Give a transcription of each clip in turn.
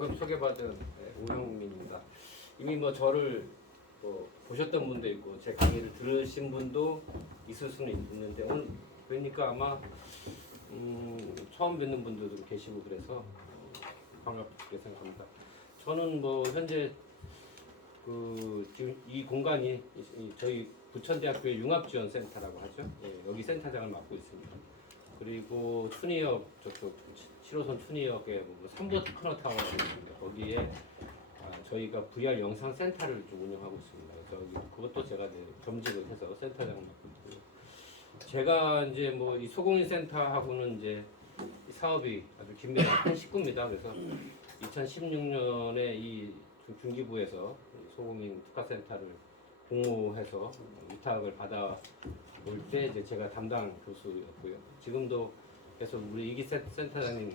방금 소개받은 우영민입니다. 이미 뭐 저를 보셨던 분도 있고 제 강의를 들으신 분도 있을 수는 있는데 오늘 뵈니까 아마 처음 뵙는 분들도 계시고 그래서 반갑게 생각합니다. 저는 뭐 현재 지금 이 공간이 저희 부천대학교의 융합지원센터라고 하죠. 예, 여기 센터장을 맡고 있습니다. 그리고 춘희역 저쪽 7호선 춘희역에 뭐 3부 테크노타워가 있습니다. 거기에 저희가 VR 영상 센터를 좀 운영하고 있습니다. 그래서 그것도 제가 이제 겸직을 해서 센터장을 맡고 있고요. 제가 이제 뭐 이 소공인 센터하고는 이제 이 사업이 아주 긴밀한 한 식구입니다. 그래서 2016년에 이 중기부에서 소공인 특화센터를 공모해서 위탁을 받아 올 때 이제 제가 담당 교수였고요. 지금도 계속 우리 이기 센터장님을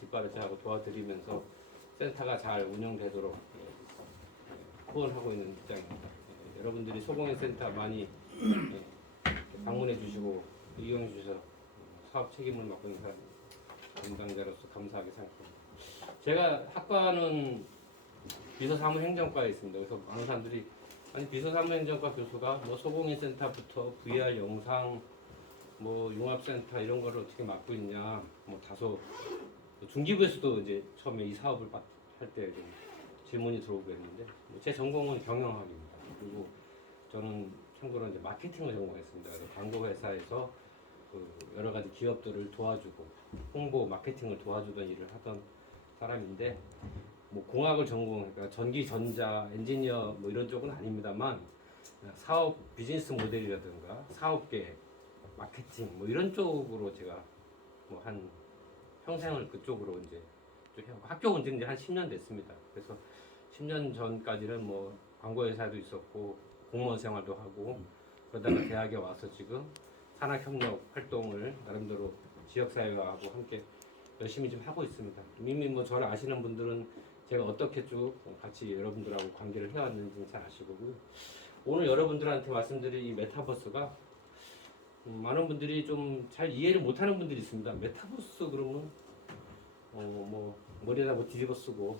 뒷바라지하고 도와드리면서 센터가 잘 운영되도록 후원하고 있는 입장입니다. 여러분들이 소공인 센터 많이 방문해 주시고 이용해 주셔서 사업 책임을 맡고 있는 사람 담당자로서 감사하게 생각합니다. 제가 학과는 비서사무행정과에 있습니다. 그래서 많은 사람들이 아니 비서사무행정과 교수가 뭐 소공인 센터부터 VR 영상 뭐 융합센터 이런 거를 어떻게 맡고 있냐 뭐 다소 중기부에서도 이제 처음에 이 사업을 할 때 질문이 들어오고 했는데 제 전공은 경영학입니다. 그리고 저는 참고로 이제 마케팅을 전공했습니다. 그래서 광고 회사에서 여러 가지 기업들을 도와주고 홍보 마케팅을 도와주던 일을 하던 사람인데 뭐 공학을 전공하니까 전기 전자 엔지니어 뭐 이런 쪽은 아닙니다만 사업 비즈니스 모델이라든가 사업 계획 마케팅 뭐 이런 쪽으로 제가 뭐 한 평생을 그쪽으로 이제 쭉 해고 학교 온 지는 이제 한 10년 됐습니다. 그래서 10년 전까지는 뭐 광고 회사도 있었고 공무원 생활도 하고 그러다가 대학에 와서 지금 산학협력 활동을 나름대로 지역사회와하고 함께 열심히 좀 하고 있습니다. 이미 뭐 저를 아시는 분들은 제가 어떻게 쭉 같이 여러분들하고 관계를 해왔는지는 잘 아시고요. 오늘 여러분들한테 말씀드릴 이 메타버스가 많은 분들이 좀 잘 이해를 못하는 분들이 있습니다. 메타버스 그러면 뭐 머리에다 뭐 뒤집어 쓰고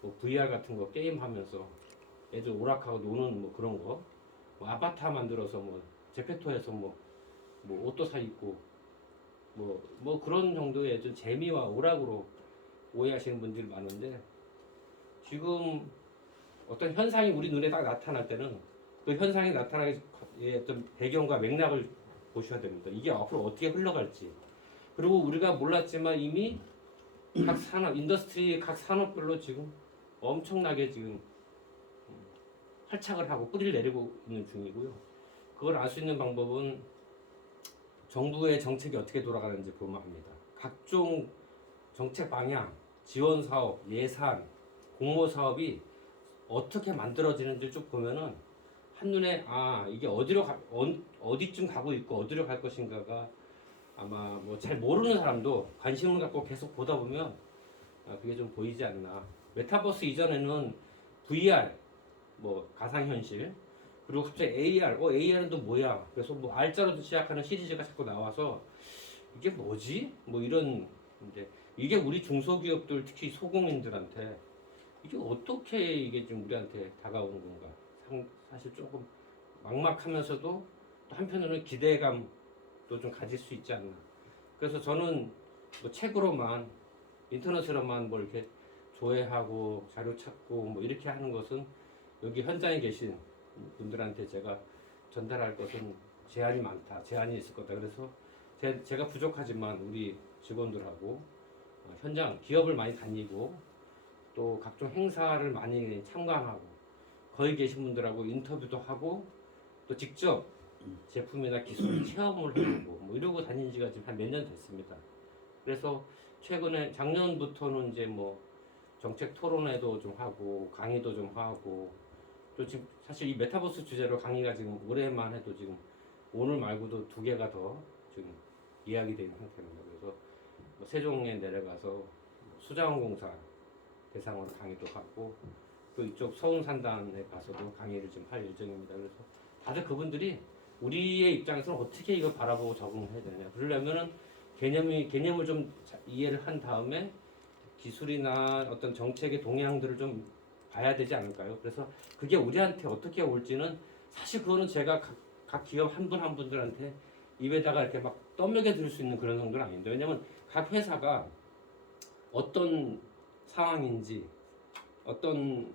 뭐 VR 같은 거 게임 하면서 애들 오락하고 노는 뭐 그런 거, 뭐 아바타 만들어서 뭐 제페토에서 뭐 옷도 사 입고 뭐 그런 정도의 좀 재미와 오락으로 오해하시는 분들이 많은데 지금 어떤 현상이 우리 눈에 딱 나타날 때는 그 현상이 나타나기 어떤 배경과 맥락을 보셔야 됩니다. 이게 앞으로 어떻게 흘러갈지. 그리고 우리가 몰랐지만 이미 각 산업, 인더스트리 각 산업별로 지금 엄청나게 지금 활착을 하고 뿌리를 내리고 있는 중이고요. 그걸 알 수 있는 방법은 정부의 정책이 어떻게 돌아가는지 보면 합니다. 각종 정책 방향, 지원 사업, 예산, 공모 사업이 어떻게 만들어지는지 쭉 보면은 한눈에 이게 어디쯤 가고 있고 어디로 갈 것인가가 아마 뭐 잘 모르는 사람도 관심을 갖고 계속 보다 보면 그게 좀 보이지 않나. 메타버스 이전에는 VR, 뭐 가상현실, 그리고 갑자기 AR, AR은 또 뭐야? 그래서 뭐 R자로도 시작하는 시리즈가 자꾸 나와서 이게 뭐지? 뭐 이런 이게 우리 중소기업들 특히 소공인들한테 이게 어떻게 이게 좀 우리한테 다가오는 건가? 사실 조금 막막하면서도 또 한편으로는 기대감도 좀 가질 수 있지 않나. 그래서 저는 뭐 책으로만 인터넷으로만 뭐 이렇게 조회하고 자료 찾고 뭐 이렇게 하는 것은 여기 현장에 계신 분들한테 제가 전달할 것은 제한이 많다, 제한이 있을 거다. 그래서 제가 부족하지만 우리 직원들하고 현장 기업을 많이 다니고 또 각종 행사를 많이 참관하고 거기 계신 분들하고 인터뷰도 하고 또 직접 제품이나 기술 체험을 해보고 뭐 이러고 다닌 지가 지금 한 몇 년 됐습니다. 그래서 최근에 작년부터는 이제 뭐 정책 토론회도 좀 하고 강의도 좀 하고 또 지금 사실 이 메타버스 주제로 강의가 지금 올해만 해도 지금 오늘 말고도 2개가 더 지금 이야기 되는 상태입니다. 그래서 뭐 세종에 내려가서 수자원공사 대상으로 강의도 하고 또 이쪽 서운산단에 가서도 강의를 좀 할 예정입니다. 그래서 다들 그분들이 우리의 입장에서는 어떻게 이걸 바라보고 적응을 해야 되느냐. 그러려면은 개념을 좀 이해를 한 다음에 기술이나 어떤 정책의 동향들을 좀 봐야 되지 않을까요? 그래서 그게 우리한테 어떻게 올지는 사실 그거는 제가 각 기업 한 분 한 분들한테 입에다가 이렇게 막 떠먹여 드릴 수 있는 그런 정도는 아닌데, 왜냐면 각 회사가 어떤 상황인지 어떤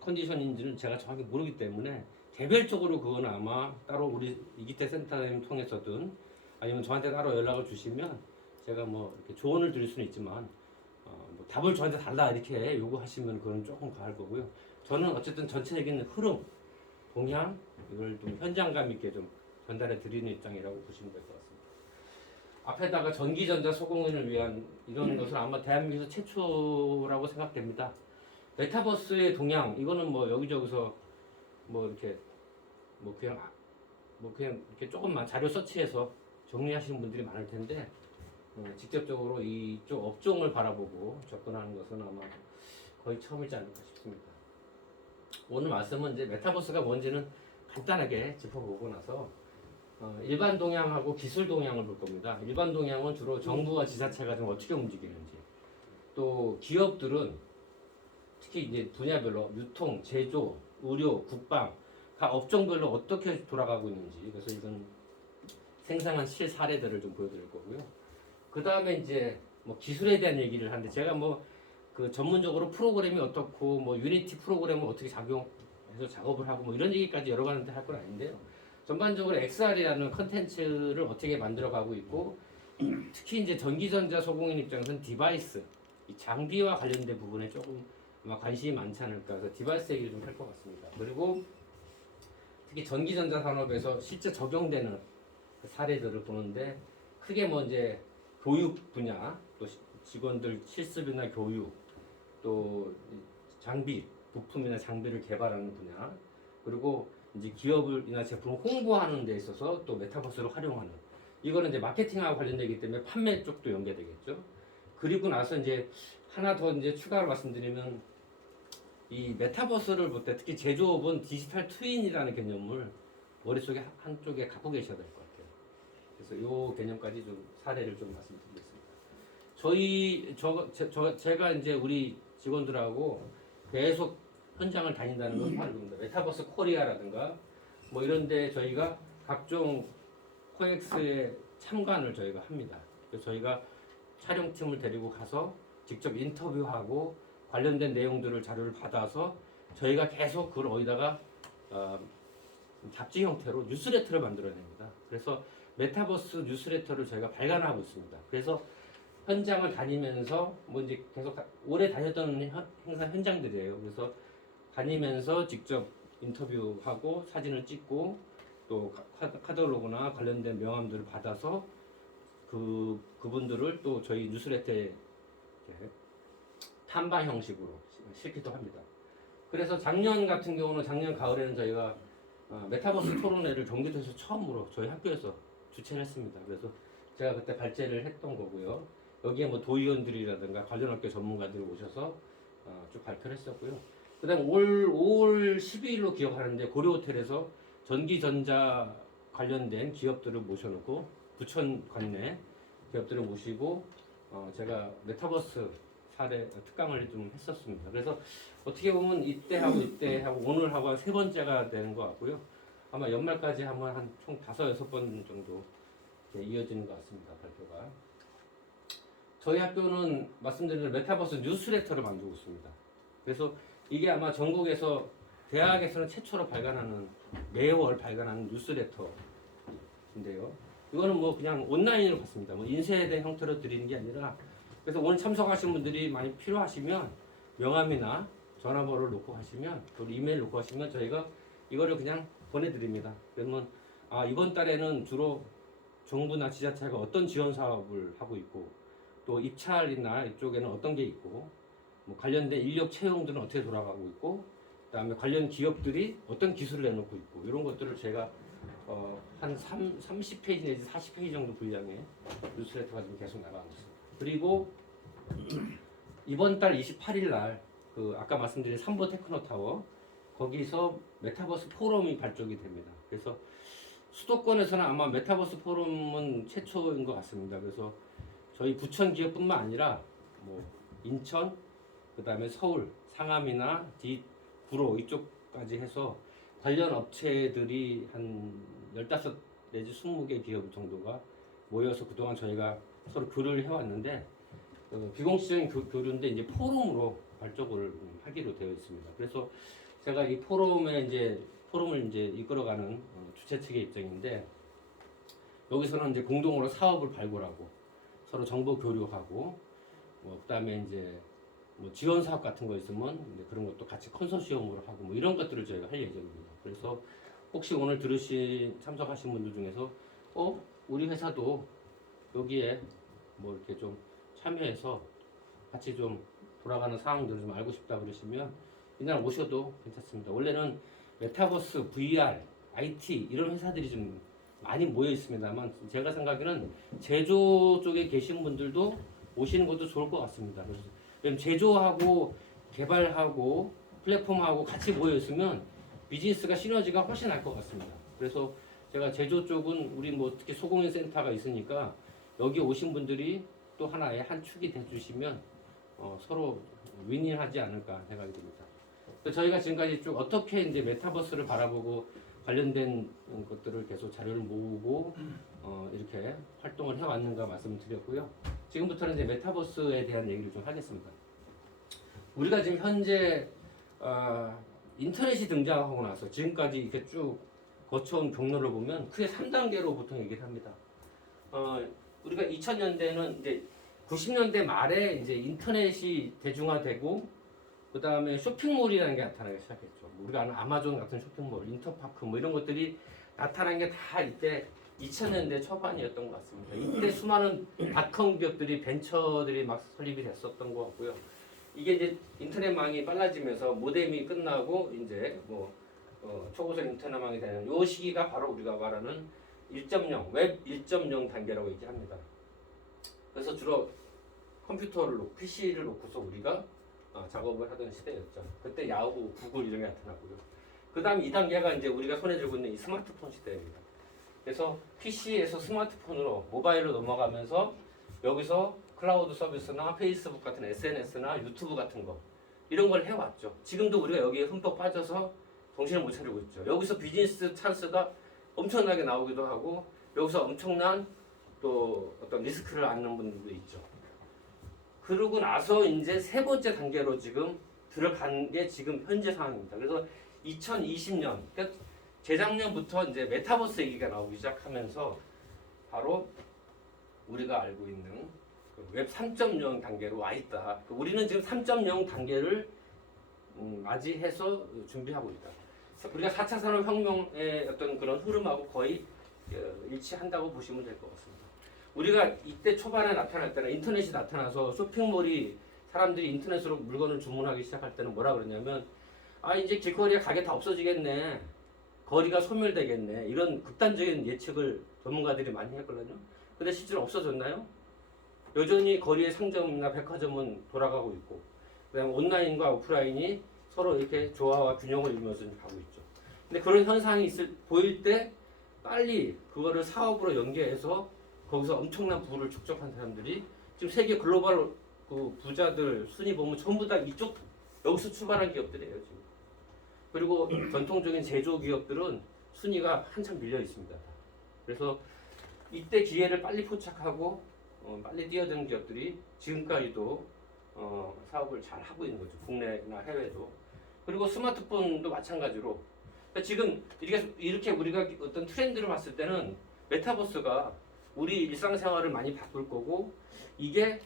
컨디션인지는 제가 정확히 모르기 때문에 개별적으로 그거는 아마 따로 우리 이기태 센터님 통해서든 아니면 저한테 따로 연락을 주시면 제가 뭐 이렇게 조언을 드릴 수는 있지만 뭐 답을 저한테 달라 이렇게 요구하시면 그건 조금 가할 거고요. 저는 어쨌든 전체적인 흐름, 동향 이걸 좀 현장감 있게 좀 전달해 드리는 입장이라고 보시면 될 것 같습니다. 앞에다가 전기전자 소공인을 위한 이런 것은 아마 대한민국에서 최초라고 생각됩니다. 메타버스의 동향 이거는 뭐 여기저기서 뭐 이렇게 뭐 그냥 이렇게 조금만 자료 서치해서 정리하시는 분들이 많을 텐데 직접적으로 이쪽 업종을 바라보고 접근하는 것은 아마 거의 처음이지 않을까 싶습니다. 오늘 말씀은 이제 메타버스가 뭔지는 간단하게 짚어보고 나서 일반 동향하고 기술 동향을 볼 겁니다. 일반 동향은 주로 정부와 지자체가 좀 어떻게 움직이는지, 또 기업들은 특히 이제 분야별로 유통, 제조, 의료, 국방 각 업종별로 어떻게 돌아가고 있는지, 그래서 이건 생생한 실사례들을 좀 보여드릴 거고요. 그 다음에 이제 뭐 기술에 대한 얘기를 하는데 제가 뭐 그 전문적으로 프로그램이 어떻고 뭐 유니티 프로그램을 어떻게 작용해서 작업을 하고 뭐 이런 얘기까지 여러 가지 할 건 아닌데요. 전반적으로 XR이라는 컨텐츠를 어떻게 만들어가고 있고 특히 이제 전기전자 소공인 입장에서는 디바이스, 이 장비와 관련된 부분에 조금 아마 관심이 많지 않을까 해서 디바이스 얘기를 좀 할 것 같습니다. 그리고 특히 전기전자 산업에서 실제 적용되는 그 사례들을 보는데 크게 뭐 이제 교육 분야, 또 직원들 실습이나 교육, 또 장비, 부품이나 장비를 개발하는 분야, 그리고 이제 기업이나 제품을 홍보하는 데 있어서 또 메타버스를 활용하는, 이거는 이제 마케팅하고 관련되기 때문에 판매 쪽도 연계되겠죠. 그리고 나서 이제 하나 더 이제 추가로 말씀드리면 이 메타버스를 볼 때 특히 제조업은 디지털 트윈이라는 개념을 머릿속에 한쪽에 갖고 계셔야 될 것 같아요. 그래서 이 개념까지 좀 사례를 좀 말씀드리겠습니다. 제가 이제 우리 직원들하고 계속 현장을 다닌다는 건 바로 이겁니다. 메타버스 코리아라든가 뭐 이런데 저희가 각종 코엑스의 참관을 저희가 합니다. 그래서 저희가 촬영팀을 데리고 가서 직접 인터뷰하고 관련된 내용들을 자료를 받아서 저희가 계속 그걸 어디다가 잡지 형태로 뉴스레터를 만들어냅니다. 그래서 메타버스 뉴스레터를 저희가 발간하고 있습니다. 그래서 현장을 다니면서 뭐 이제 계속 오래 다녔던 행사 현장들이에요. 그래서 다니면서 직접 인터뷰하고 사진을 찍고 또 카탈로그나 관련된 명함들을 받아서 그분들을 또 저희 뉴스레터에 탐방 형식으로 실기도 합니다. 그래서 작년 같은 경우는 작년 가을에는 저희가 메타버스 토론회를 경기도에서 처음으로 저희 학교에서 주최를 했습니다. 그래서 제가 그때 발제를 했던 거고요. 여기에 뭐 도의원들이라든가 관련 학교 전문가들이 오셔서 쭉 발표를 했었고요. 그 다음 5월 12일로 기억하는데 고려호텔에서 전기전자 관련된 기업들을 모셔놓고 부천 관내 기업들을 모시고 제가 메타버스 사례 특강을 좀 했었습니다. 그래서 어떻게 보면 이때하고 오늘하고 한 3번째가 되는 것 같고요. 아마 연말까지 한번 한 총 5-6번 정도 이어지는 것 같습니다. 발표가. 저희 학교는 말씀드린 대로 메타버스 뉴스레터를 만들고 있습니다. 그래서 이게 아마 전국에서 대학에서는 최초로 매월 발간하는 뉴스레터인데요. 이거는 뭐 그냥 온라인으로 받습니다. 뭐 인쇄된 형태로 드리는 게 아니라, 그래서 오늘 참석하신 분들이 많이 필요하시면 명함이나 전화번호를 놓고 하시면, 또 이메일 놓고 하시면 저희가 이거를 그냥 보내드립니다. 그러면 이번 달에는 주로 정부나 지자체가 어떤 지원 사업을 하고 있고, 또 입찰이나 이쪽에는 어떤 게 있고, 뭐 관련된 인력 채용들은 어떻게 돌아가고 있고, 그다음에 관련 기업들이 어떤 기술을 내놓고 있고, 이런 것들을 제가 한 30페이지 내지 40페이지 정도 분량의 뉴스레터가 지금 계속 나가고 있습니다. 그리고 이번 달 28일 날 아까 말씀드린 삼보 테크노타워 거기서 메타버스 포럼이 발족이 됩니다. 그래서 수도권에서는 아마 메타버스 포럼은 최초인 것 같습니다. 그래서 저희 부천 기업뿐만 아니라 뭐 인천, 그 다음에 서울, 상암이나 구로 이쪽까지 해서 관련 업체들이 한 15 내지 20개 기업 정도가 모여서 그동안 저희가 서로 교류를 해왔는데 비공식적인 교류인데 이제 포럼으로 발족을 하기로 되어 있습니다. 그래서 제가 이 포럼을 이제 이끌어가는 주최 측의 입장인데 여기서는 이제 공동으로 사업을 발굴하고 서로 정보 교류하고 그다음에 이제 지원 사업 같은 거 있으면 이제 그런 것도 같이 컨소시엄으로 하고 이런 것들을 저희가 할 예정입니다. 그래서 혹시 오늘 참석하신 분들 중에서 우리 회사도 여기에 이렇게 좀 참여해서 같이 좀 돌아가는 상황들을 좀 알고 싶다 그러시면 이날 오셔도 괜찮습니다. 원래는 메타버스, VR, IT 이런 회사들이 좀 많이 모여 있습니다만 제가 생각에는 제조 쪽에 계신 분들도 오시는 것도 좋을 것 같습니다. 그래서 제조하고 개발하고 플랫폼하고 같이 모여 있으면 비즈니스가 시너지가 훨씬 날 것 같습니다. 그래서 제가 제조 쪽은 우리 특히 소공인 센터가 있으니까 여기 오신 분들이 또 하나의 한 축이 돼주시면 서로 윈윈하지 않을까 생각이 듭니다. 저희가 지금까지 쭉 어떻게 이제 메타버스를 바라보고 관련된 것들을 계속 자료를 모으고 이렇게 활동을 해왔는가 말씀을 드렸고요. 지금부터는 이제 메타버스에 대한 얘기를 좀 하겠습니다. 우리가 지금 현재 인터넷이 등장하고 나서 지금까지 이렇게 쭉 거쳐온 경로를 보면 크게 3단계로 보통 얘기를 합니다. 우리가 2000년대는 이제 90년대 말에 이제 인터넷이 대중화되고 그 다음에 쇼핑몰이라는 게 나타나기 시작했죠. 우리가 아는 아마존 같은 쇼핑몰, 인터파크 이런 것들이 나타난 게 다 이때 2000년대 초반이었던 것 같습니다. 이때 수많은 닷컴 기업들이 벤처들이 막 설립이 됐었던 것 같고요. 이게 이제 인터넷망이 빨라지면서 모뎀이 끝나고 이제 초고속 인터넷망이 되는 요 시기가 바로 우리가 말하는 1.0, 웹 1.0 단계라고 얘기합니다. 그래서 주로 컴퓨터를 놓고 PC를 놓고서 우리가 작업을 하던 시대였죠. 그때 야후, 구글 이런 게 나타나고요. 그 다음 2단계가 이제 우리가 손에 쥐고 있는 이 스마트폰 시대입니다. 그래서 PC에서 스마트폰으로 모바일로 넘어가면서 여기서 클라우드 서비스나 페이스북 같은 SNS나 유튜브 같은 거 이런 걸 해왔죠. 지금도 우리가 여기에 흠뻑 빠져서 정신을 못 차리고 있죠. 여기서 비즈니스 찬스가 엄청나게 나오기도 하고 여기서 엄청난 또 어떤 리스크를 안는 분들도 있죠. 그러고 나서 이제 세 번째 단계로 지금 들어간 게 지금 현재 상황입니다. 그래서 2020년, 그러니까 재작년부터 이제 메타버스 얘기가 나오기 시작하면서 바로 우리가 알고 있는 웹 3.0 단계로 와 있다. 우리는 지금 3.0 단계를 맞이해서 준비하고 있다. 우리가 4차 산업혁명의 어떤 그런 흐름하고 거의 일치한다고 보시면 될 것 같습니다. 우리가 이때 초반에 나타날 때는 인터넷이 나타나서 쇼핑몰이 사람들이 인터넷으로 물건을 주문하기 시작할 때는 뭐라 그러냐면 이제 길거리에 가게 다 없어지겠네. 거리가 소멸되겠네. 이런 극단적인 예측을 전문가들이 많이 했거든요. 근데 실제로 없어졌나요? 여전히 거리의 상점이나 백화점은 돌아가고 있고 그다음에 온라인과 오프라인이 서로 이렇게 조화와 균형을 이루면서 가고 있죠. 근데 그런 현상이 보일 때 빨리 그거를 사업으로 연계해서 거기서 엄청난 부를 축적한 사람들이 지금 세계 글로벌 부자들 순위 보면 전부 다 여기서 출발한 기업들이에요 지금. 그리고 전통적인 제조 기업들은 순위가 한참 밀려 있습니다. 그래서 이때 기회를 빨리 포착하고 빨리 뛰어드는 기업들이 지금까지도 사업을 잘 하고 있는 거죠. 국내나 해외도. 그리고 스마트폰도 마찬가지로. 그러니까 지금 이렇게 우리가 어떤 트렌드를 봤을 때는 메타버스가 우리 일상생활을 많이 바꿀 거고 이게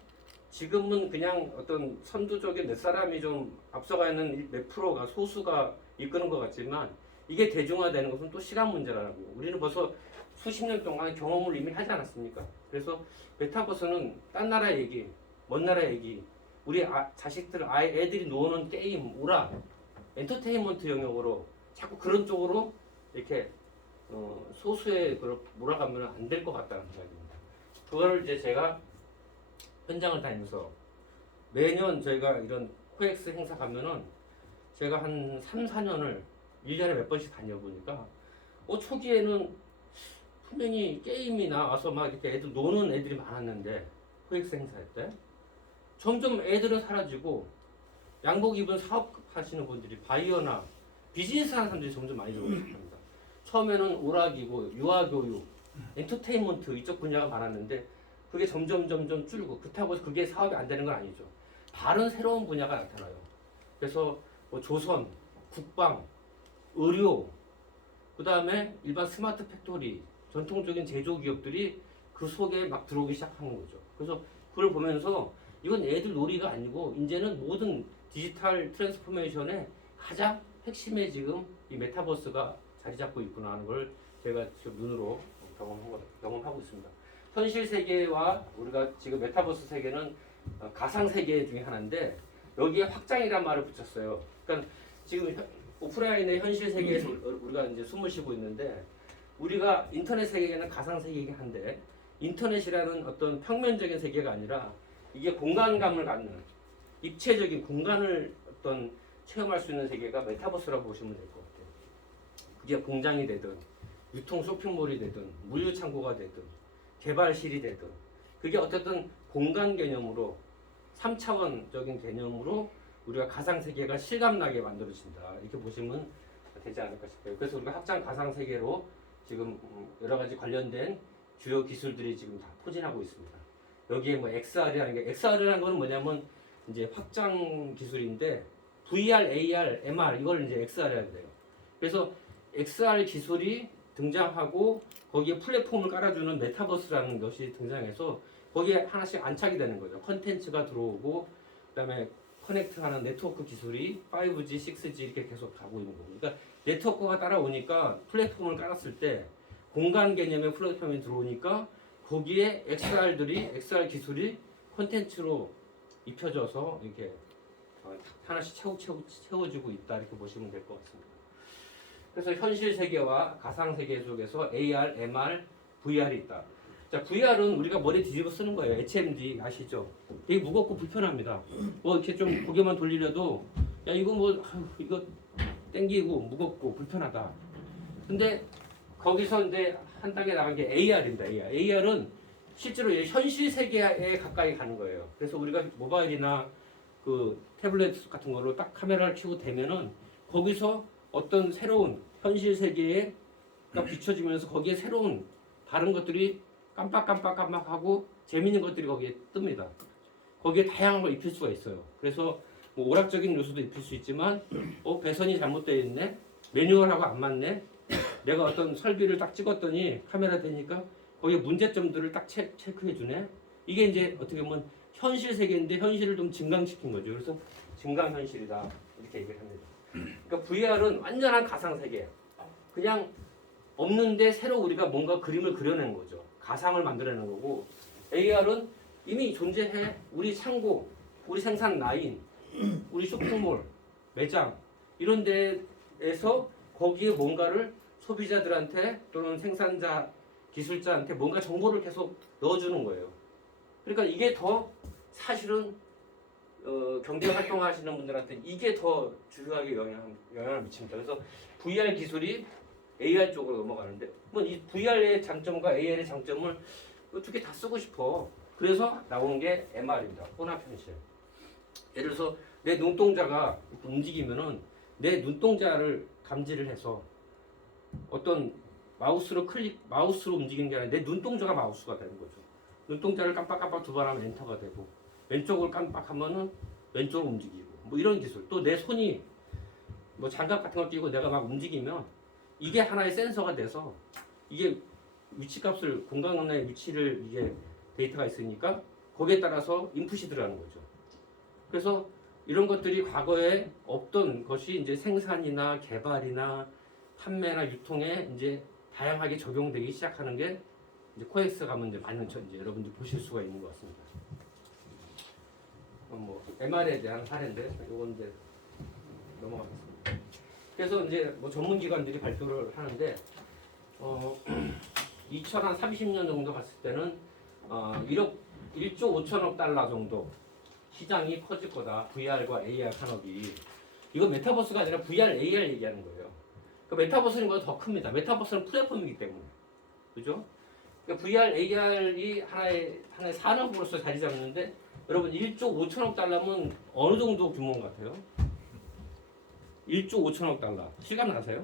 지금은 그냥 어떤 선두적인 몇 사람이 좀 앞서가 있는 몇 프로가 소수가 이끄는 것 같지만 이게 대중화되는 것은 또 시간 문제라는 거예요. 우리는 벌써 수십 년 동안 경험을 이미 하지 않았습니까? 그래서 메타버스는 딴 나라 얘기, 먼 나라 얘기, 우리 자식들, 애들이 노는 게임, 오락, 엔터테인먼트 영역으로 자꾸 그런 쪽으로 이렇게 소수의 그걸 몰아가면 안 될 것 같다는 생각입니다. 그거를 이제 제가 현장을 다니면서 매년 저희가 이런 코엑스 행사 가면은 제가 한 3, 4년을 1년에 몇 번씩 다녀보니까 초기에는 분명히 게임이 나와서 막 이렇게 애들 노는 애들이 많았는데 코엑스 행사 때 점점 애들은 사라지고 양복 입은 사업 하시는 분들이 바이어나 비즈니스 하는 사람들이 점점 많이 들어오기 시작합니다. 처음에는 오락이고 유아교육, 엔터테인먼트 이쪽 분야가 많았는데 그게 점점 줄고 그렇다고 해서 그게 사업이 안 되는 건 아니죠. 다른 새로운 분야가 나타나요. 그래서 뭐 조선, 국방, 의료, 그 다음에 일반 스마트 팩토리, 전통적인 제조 기업들이 그 속에 막 들어오기 시작하는 거죠. 그래서 그걸 보면서 이건 애들 놀이가 아니고 이제는 모든 디지털 트랜스포메이션의 가장 핵심에 지금 이 메타버스가 자리 잡고 있구나 하는 걸 제가 지금 눈으로 경험하고 있습니다. 현실 세계와 우리가 지금 메타버스 세계는 가상 세계 중에 하나인데 여기에 확장이란 말을 붙였어요. 그러니까 지금 오프라인의 현실 세계에서 우리가 이제 숨을 쉬고 있는데 우리가 인터넷 세계는 가상 세계이긴 한데 인터넷이라는 어떤 평면적인 세계가 아니라 이게 공간감을 갖는 입체적인 공간을 어떤 체험할 수 있는 세계가 메타버스라고 보시면 될 것 같아요. 그게 공장이 되든 유통 쇼핑몰이 되든 물류창고가 되든 개발실이 되든 그게 어쨌든 공간 개념으로 3차원적인 개념으로 우리가 가상세계가 실감나게 만들어진다 이렇게 보시면 되지 않을까 싶어요. 그래서 우리가 확장 가상세계로 지금 여러 가지 관련된 주요 기술들이 지금 다 포진하고 있습니다. 여기에 뭐 XR이라는 게 XR이라는 거는 뭐냐면 이제 확장 기술인데 VR, AR, MR 이걸 이제 XR이라고 해요. 그래서 XR 기술이 등장하고 거기에 플랫폼을 깔아주는 메타버스라는 것이 등장해서 거기에 하나씩 안착이 되는 거죠. 컨텐츠가 들어오고 그다음에 커넥트하는 네트워크 기술이 5G, 6G 이렇게 계속 가고 있는 거고. 그러니까 네트워크가 따라오니까 플랫폼을 깔았을 때 공간 개념의 플랫폼이 들어오니까 거기에 XR 기술이 콘텐츠로 입혀져서 이렇게 하나씩 채워지고 있다 이렇게 보시면 될 것 같습니다. 그래서 현실 세계와 가상 세계 속에서 AR, MR, VR이 있다. 자, VR은 우리가 머리 뒤집어 쓰는 거예요. HMD 아시죠? 되게 무겁고 불편합니다. 뭐 이렇게 좀 고개만 돌리려도 야 이거 뭐 이거 땡기고 무겁고 불편하다. 근데 거기서 이제 한 단계 나간 게 AR입니다. AR은 실제로 현실 세계에 가까이 가는 거예요. 그래서 우리가 모바일이나 그 태블릿 같은 거로 딱 카메라를 켜고 대면은 거기서 어떤 새로운 현실 세계가 비춰지면서 거기에 새로운 다른 것들이 깜빡하고 재밌는 것들이 거기에 뜹니다. 거기에 다양한 걸 입힐 수가 있어요. 그래서 뭐 오락적인 요소도 입힐 수 있지만 배선이 잘못되어 있네, 매뉴얼하고 안 맞네, 내가 어떤 설비를 딱 찍었더니 카메라 되니까 거기에 문제점들을 딱 체크해 주네. 이게 이제 어떻게 보면 현실 세계인데 현실을 좀 증강시킨 거죠. 그래서 증강현실이다 이렇게 얘기를 합니다. 그러니까 VR은 완전한 가상 세계. 그냥 없는데 새로 우리가 뭔가 그림을 그려내는 거죠. 가상을 만들어내는 거고 AR은 이미 존재해. 우리 창고, 우리 생산 라인, 우리 쇼핑몰, 매장 이런 데에서 거기에 뭔가를 소비자들한테 또는 생산자, 기술자한테 뭔가 정보를 계속 넣어주는 거예요. 그러니까 이게 더 사실은 경제 활동하시는 분들한테 이게 더 중요하게 영향을 미칩니다. 그래서 VR 기술이 AR 쪽으로 넘어가는데 이 VR의 장점과 AR의 장점을 두 개 다 쓰고 싶어. 그래서 나오는 게 MR입니다. 혼합 현실. 예를 들어서 내 눈동자가 움직이면은 내 눈동자를 감지를 해서 어떤 마우스로 움직이는 게 아니라 내 눈동자가 마우스가 되는 거죠. 눈동자를 깜빡 두 번 하면 엔터가 되고 왼쪽을 깜빡하면은 왼쪽으로 움직이고 뭐 이런 기술. 또 내 손이 뭐 장갑 같은 걸 끼고 내가 막 움직이면 이게 하나의 센서가 돼서 이게 위치값을 공간의 위치를 이게 데이터가 있으니까 거기에 따라서 인풋이 들어가는 거죠. 그래서 이런 것들이 과거에 없던 것이 이제 생산이나 개발이나 판매나 유통에 이제 다양하게 적용되기 시작하는 게 이제 코엑스 가면 이제 많은 이제 여러분들 보실 수가 있는 것 같습니다. 뭐 MR에 대한 사례인데 이건 이제 넘어가겠습니다. 그래서 이제 뭐 전문기관들이 발표를 하는데 2030년 정도 갔을 때는 1조 5천억 달러 정도 시장이 커질 거다. VR과 AR 산업이. 이건 메타버스가 아니라 VR, AR 얘기하는 거예요. 그러니까 메타버스는 보다 더 큽니다. 메타버스는 플랫폼이기 때문에. 그죠? 그러니까 VR, AR이 하나의 산업으로서 자리 잡는데 여러분 1조 5천억 달러면 어느 정도 규모인 것 같아요? 1조 5천억 달러 실감 나세요?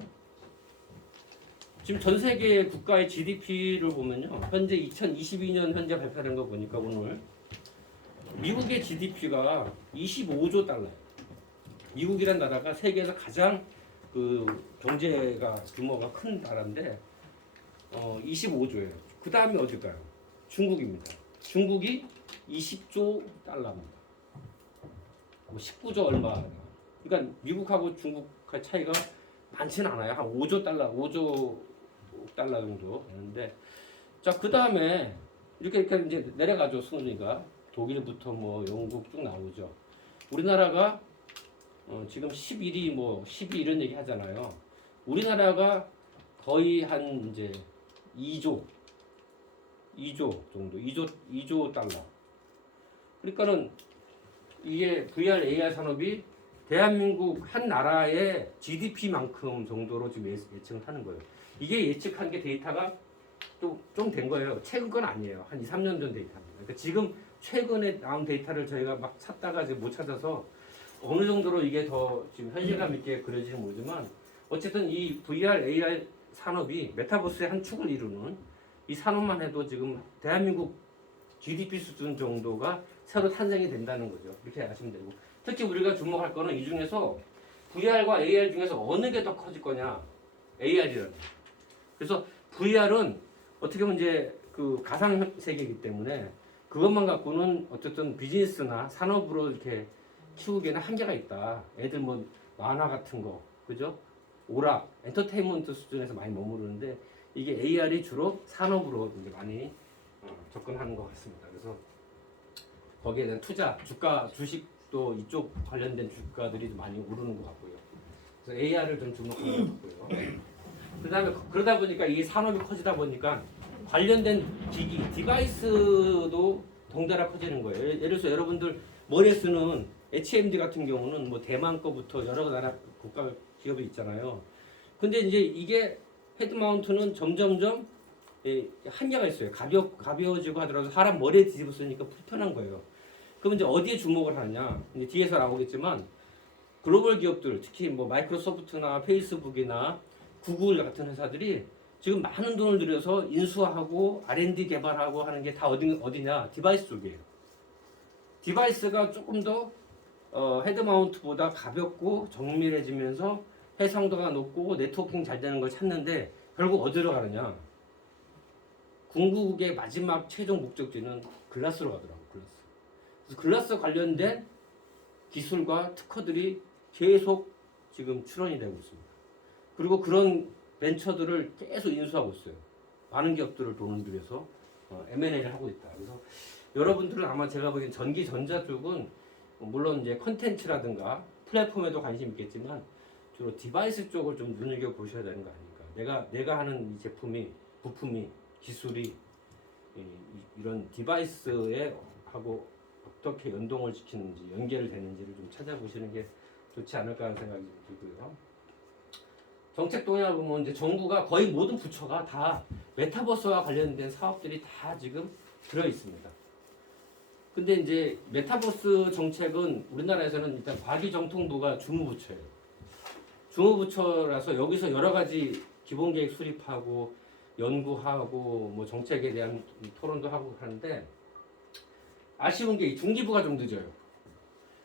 지금 전 세계 국가의 GDP를 보면요, 현재 2022년 현재 발표된 거 보니까 오늘 미국의 GDP가 25조 달러. 미국이란 나라가 세계에서 가장 그 경제가 규모가 큰 나라인데 25조예요. 그 다음이 어딜까요? 중국입니다. 중국이 20조 달러입니다. 19조 얼마. 그러니까 미국하고 중국의 차이가 많지는 않아요. 한 5조 달러, 5조 달러 정도 되는데, 자, 그 다음에 이렇게 이제 내려가죠. 순위가 독일부터 뭐 영국 쭉 나오죠. 우리나라가 지금 11위 뭐 12 이런 얘기 하잖아요. 우리나라가 거의 한 이제 2조 정도, 2조 달러. 그러니까는 이게 VR AR 산업이 대한민국 한 나라의 GDP만큼 정도로 지금 예측을 하는 거예요. 이게 예측한 게 데이터가 좀 된 거예요. 최근 건 아니에요. 한 2, 3년 전 데이터입니다. 그러니까 지금 최근에 나온 데이터를 저희가 막 찾다가 이제 못 찾아서 어느 정도로 이게 더 지금 현실감 있게 그려지는 모르지만 어쨌든 이 VR AR 산업이 메타버스의 한 축을 이루는 이 산업만 해도 지금 대한민국 GDP 수준 정도가 새로 탄생이 된다는 거죠. 이렇게 아시면 되고, 특히 우리가 주목할 거는 이 중에서 VR과 AR 중에서 어느 게 더 커질 거냐, AR이라는. 그래서 VR은 어떻게 보면 이제 그 가상 세계이기 때문에 그것만 갖고는 어쨌든 비즈니스나 산업으로 이렇게 키우기에는 한계가 있다. 애들 뭐 만화 같은 거, 그죠? 오락, 엔터테인먼트 수준에서 많이 머무르는데 이게 AR이 주로 산업으로 이제 많이 접근하는 것 같습니다. 그래서 거기에 대한 투자, 주가, 주식도 이쪽 관련된 주가들이 많이 오르는 것 같고요. 그래서 AR을 좀 주목하는 것 같고요. 그다음에 그러다 보니까 이 산업이 커지다 보니까 관련된 기기, 디바이스도 덩달아 커지는 거예요. 예를 들어서 여러분들 머리에 쓰는 HMD 같은 경우는 뭐 대만 거부터 여러 나라 국가 기업이 있잖아요. 근데 이제 이게 헤드 마운트는 점점점 한계가 있어요. 가벼워지고 하더라도 사람 머리에 뒤집어 쓰니까 불편한 거예요. 그럼 이제 어디에 주목을 하느냐? 이제 뒤에서 나오겠지만 글로벌 기업들, 특히 뭐 마이크로소프트나 페이스북이나 구글 같은 회사들이 지금 많은 돈을 들여서 인수하고 R&D 개발하고 하는 게 다 어디냐? 디바이스 쪽이에요. 디바이스가 조금 더 헤드 마운트보다 가볍고 정밀해지면서 해상도가 높고 네트워킹 잘 되는 걸 찾는데 결국 어디로 가느냐? 궁극의 마지막 최종 목적지는 글라스로 가더라고요. 그래서 글라스 관련된 기술과 특허들이 계속 지금 출원이 되고 있습니다. 그리고 그런 벤처들을 계속 인수하고 있어요. 많은 기업들을 돈을 들여서 M&A를 하고 있다. 그래서 여러분들은 아마 제가 보기엔 전기 전자 쪽은 물론 이제 컨텐츠라든가 플랫폼에도 관심 있겠지만 주로 디바이스 쪽을 좀 눈여겨 보셔야 되는 거 아닙니까? 내가 하는 이 제품이, 부품이, 기술이 이런 디바이스에 하고 어떻게 연동을 시키는지, 연결을 되는지를 좀 찾아보시는 게 좋지 않을까 하는 생각이 들고요. 정책 동향을 보면 이제 정부가 거의 모든 부처가 다 메타버스와 관련된 사업들이 다 지금 들어 있습니다. 근데 이제 메타버스 정책은 우리나라에서는 일단 과기정통부가 주무부처예요. 주무부처라서 여기서 여러 가지 기본계획 수립하고 연구하고 뭐 정책에 대한 토론도 하고 하는데 아쉬운 게 중기부가 좀 늦어요.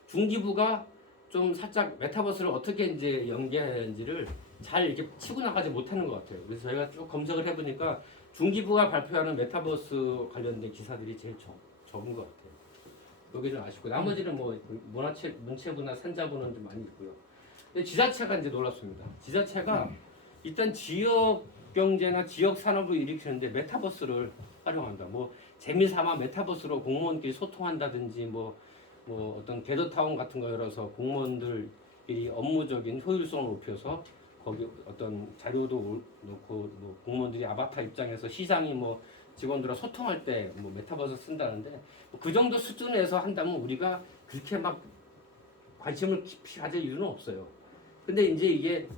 중기부가 좀 살짝 메타버스를 어떻게 이제 연계하는지를 잘 이렇게 치고 나가지 못하는 것 같아요. 그래서 저희가 쭉 검색을 해보니까 중기부가 발표하는 메타버스 관련된 기사들이 제일 적은 것 같아요. 여기 좀 아쉽고 나머지는 뭐 문체부나 산자부는 좀 많이 있고요. 근데 지자체가 이제 놀랍습니다. 지자체가 일단 지역 경제나 지역 산업을 일으키는데 메타버스를 활용한다. 뭐 재미삼아 메타버스로 공무원끼리 소통한다든지 뭐 어떤 게더타운 같은 거 열어서 공무원들이 업무적인 효율성을 높여서 거기 어떤 자료도 놓고 뭐 공무원들이 아바타 입장에서 시장이 뭐 직원들과 소통할 때 뭐 메타버스 쓴다는데 그 정도 수준에서 한다면 우리가 그렇게 막 관심을 깊이 가질 이유는 없어요. 근데 이제 이게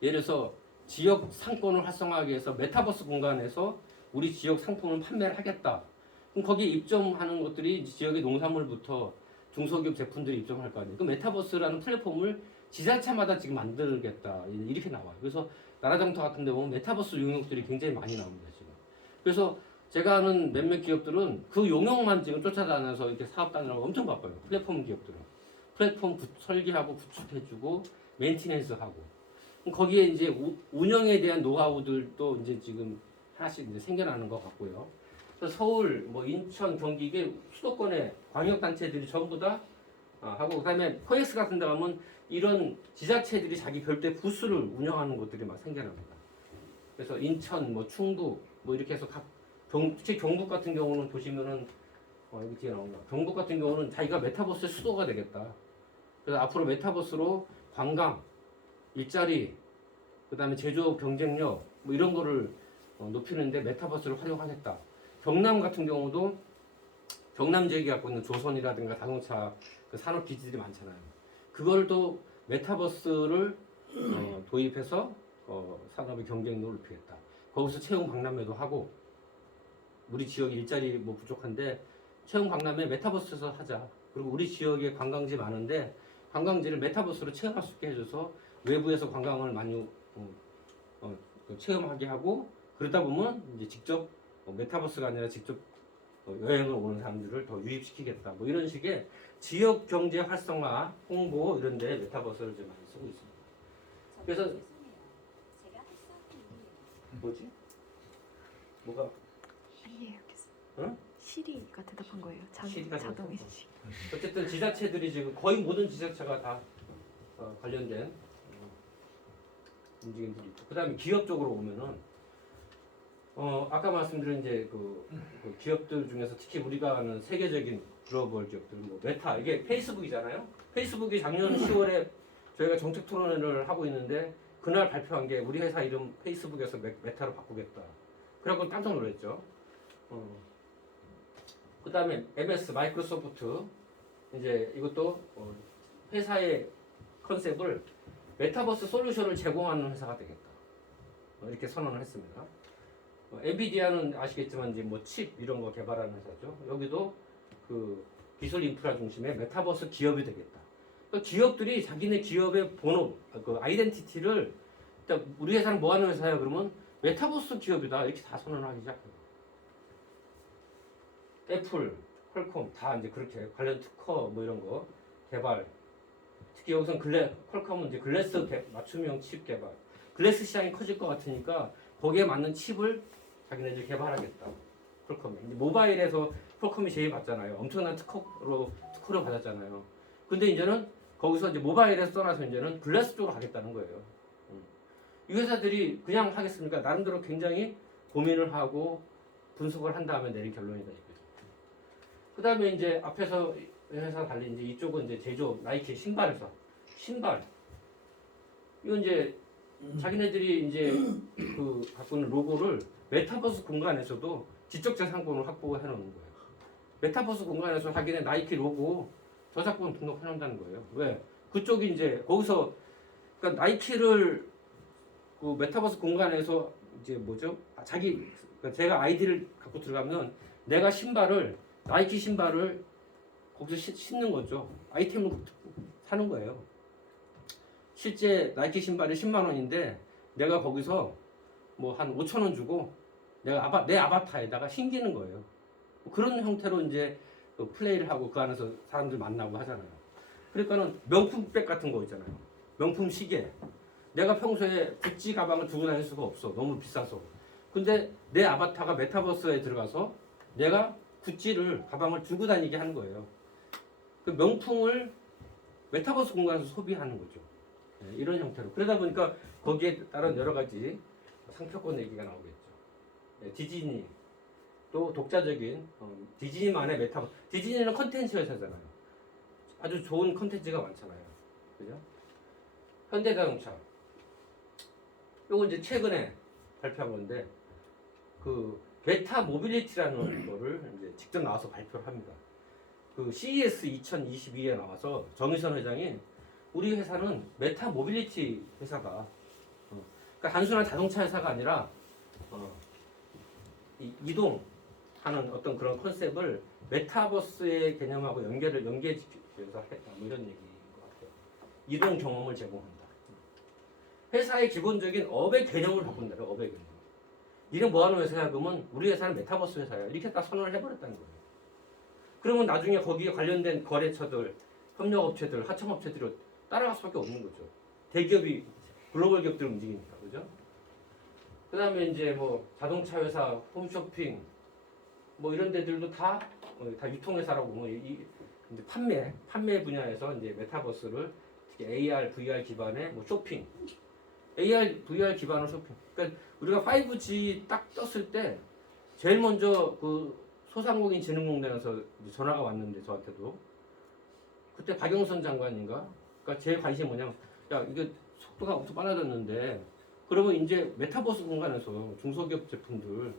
예를 들어서 지역 상권을 활성화하기 위해서 메타버스 공간에서 우리 지역 상품을 판매를 하겠다. 그럼 거기에 입점하는 것들이 지역의 농산물부터 중소기업 제품들이 입점할 거 아니에요. 그 메타버스라는 플랫폼을 지자체마다 지금 만들겠다 이렇게 나와요. 그래서 나라장터 같은 데 보면 메타버스 용역들이 굉장히 많이 나옵니다 지금. 그래서 제가 아는 몇몇 기업들은 그 용역만 지금 쫓아다녀서 이렇게 사업 단위라고 엄청 바빠요. 플랫폼 기업들은 플랫폼 설계하고 구축해주고 메인티넌스하고 거기에 이제 운영에 대한 노하우들도 이제 지금 하나씩 이제 생겨나는 것 같고요. 그래서 서울, 뭐 인천, 경기 이게 수도권의 광역 단체들이 전부 다 하고 그다음에 코엑스 같은 데 가면 이런 지자체들이 자기 별도의 부스를 운영하는 곳들이 막 생겨납니다. 그래서 인천, 뭐 충북, 뭐 이렇게 해서 특히 경북 같은 경우는 보시면은 여기 뒤에 나온다. 경북 같은 경우는 자기가 메타버스의 수도가 되겠다. 그래서 앞으로 메타버스로 관광, 일자리, 그다음에 제조업 경쟁력 뭐 이런 거를 높이는데 메타버스를 활용하겠다. 경남 같은 경우도 경남 지역이 갖고 있는 조선이라든가 자동차 그 산업 기지들이 많잖아요. 그걸 또 메타버스를 도입해서 산업의 경쟁력을 높이겠다. 거기서 채용 박람회도 하고 우리 지역 일자리 뭐 부족한데 채용 박람회 메타버스에서 하자. 그리고 우리 지역에 관광지 많은데 관광지를 메타버스로 체험할 수 있게 해줘서 외부에서 관광을 많이 체험하게 하고 그러다 보면 이제 직접 메타버스가 아니라 직접 여행을 오는 사람들을 더 유입시키겠다. 뭐 이런 식의 지역 경제 활성화, 홍보 이런 데 메타버스를 좀 많이 쓰고 있습니다. 그래서 제가 할 뭐지? 뭐가? 시리예요, 응? 시리가 대답한 거예요. 시리가 자동이. 어쨌든 지자체들이 지금 거의 모든 지자체가 다 관련된 움직임들이 있고 그다음에 기업 쪽으로 오면은 아까 말씀드린 이제 그 기업들 중에서 특히 우리가 아는 세계적인 글로벌 기업들 뭐 메타 이게 페이스북이잖아요. 페이스북이 작년 10월에 저희가 정책 토론회를 하고 있는데 그날 발표한 게 우리 회사 이름 페이스북에서 메타로 바꾸겠다. 그래갖고 깜짝 놀랐죠. 그다음에 MS 마이크로소프트 이제 이것도 회사의 컨셉을 메타버스 솔루션을 제공하는 회사가 되겠다. 이렇게 선언을 했습니다. 엔비디아는 아시겠지만 이제 뭐 칩 이런 거 개발하는 회사죠. 여기도 그 기술 인프라 중심의 메타버스 기업이 되겠다. 그러니까 기업들이 자기네 기업의 본업, 그 아이덴티티를 일단 우리 회사는 뭐 하는 회사야 그러면 메타버스 기업이다 이렇게 다 선언하기 시작해요. 애플, 퀄컴 다 이제 그렇게 관련 특허 뭐 이런 거 개발. 특히 여기서는 퀄컴은 이제 글래스 맞춤형 칩 개발. 글래스 시장이 커질 것 같으니까 거기에 맞는 칩을 자기네들이 개발하겠다. 퀄컴이. 이제 모바일에서 퀄컴이 제일 받잖아요. 엄청난 특허를 받았잖아요. 근데 이제는 거기서 이제 모바일에서 떠나서 이제는 글래스 쪽으로 가겠다는 거예요. 이 회사들이 그냥 하겠습니까? 나름대로 굉장히 고민을 하고 분석을 한 다음에 내린 결론이다. 그 다음에 이제 앞에서 회사가 달리 이제 이쪽은 이제 제조 나이키 신발 회사. 신발. 이건 이제 자기네들이 이제 그 갖고 있는 로고를 메타버스 공간에서도 지적재산권을 확보해 놓는 거예요. 메타버스 공간에서 자기네 나이키 로고 저작권 등록해 놓는다는 거예요. 왜? 그쪽이 이제 거기서 그러니까 나이키를 그 메타버스 공간에서 이제 뭐죠? 그러니까 제가 아이디를 갖고 들어가면 내가 나이키 신발을 거기서 신는 거죠. 아이템을 사는 거예요. 실제 나이키 신발이 10만 원인데 내가 거기서 뭐 한 5천 원 주고 내 아바타에다가 신기는 거예요. 그런 형태로 이제 플레이를 하고 그 안에서 사람들 만나고 하잖아요. 그러니까는 명품백 같은 거 있잖아요. 명품 시계. 내가 평소에 구찌 가방을 두고 다닐 수가 없어. 너무 비싸서. 근데 내 아바타가 메타버스에 들어가서 내가 구찌를 가방을 두고 다니게 하는 거예요. 그 명품을 메타버스 공간에서 소비하는 거죠. 네, 이런 형태로. 그러다 보니까 거기에 따른 여러 가지 상표권 얘기가 나오겠죠. 네, 디즈니 또 독자적인 디즈니만의 메타버스. 디즈니는 컨텐츠 회사잖아요. 아주 좋은 컨텐츠가 많잖아요. 그죠? 현대자동차. 요거 이제 최근에 발표한 건데 그 메타 모빌리티라는 거를 이제 직접 나와서 발표를 합니다. 그 CES 2022에 나와서 정의선 회장이 우리 회사는 메타 모빌리티 회사다. 그러니까 단순한 자동차 회사가 아니라 이동 하는 어떤 그런 컨셉을 메타버스의 개념하고 연계시켜서 했다. 뭐 이런 얘기인 것 같아요. 이런 경험을 제공한다. 회사의 기본적인 업의 개념을 바꾼다. 업의 개념. 니는 뭐하는 회사야? 그러면 우리 회사는 메타버스 회사야. 이렇게 딱 선언을 해버렸다는 거예요. 그러면 나중에 거기에 관련된 거래처들, 협력업체들, 하청업체들이 따라갈 수밖에 없는 거죠. 대기업이 글로벌 기업들 움직이니까, 그죠? 그다음에 이제 뭐 자동차 회사, 홈쇼핑, 뭐 이런 데들도 다 유통회사라고 뭐 이제 판매 분야에서 이제 메타버스를 특히 AR, VR 기반의 뭐 쇼핑, AR, VR 기반의 쇼핑. 그러니까 우리가 5G 딱 떴을 때 제일 먼저 그 소상공인진흥공단에서 전화가 왔는데 저한테도 그때 박영선 장관인가? 그러니까 제일 관심이 뭐냐면 야 이게 속도가 엄청 빨라졌는데 그러면 이제 메타버스 공간에서 중소기업 제품들,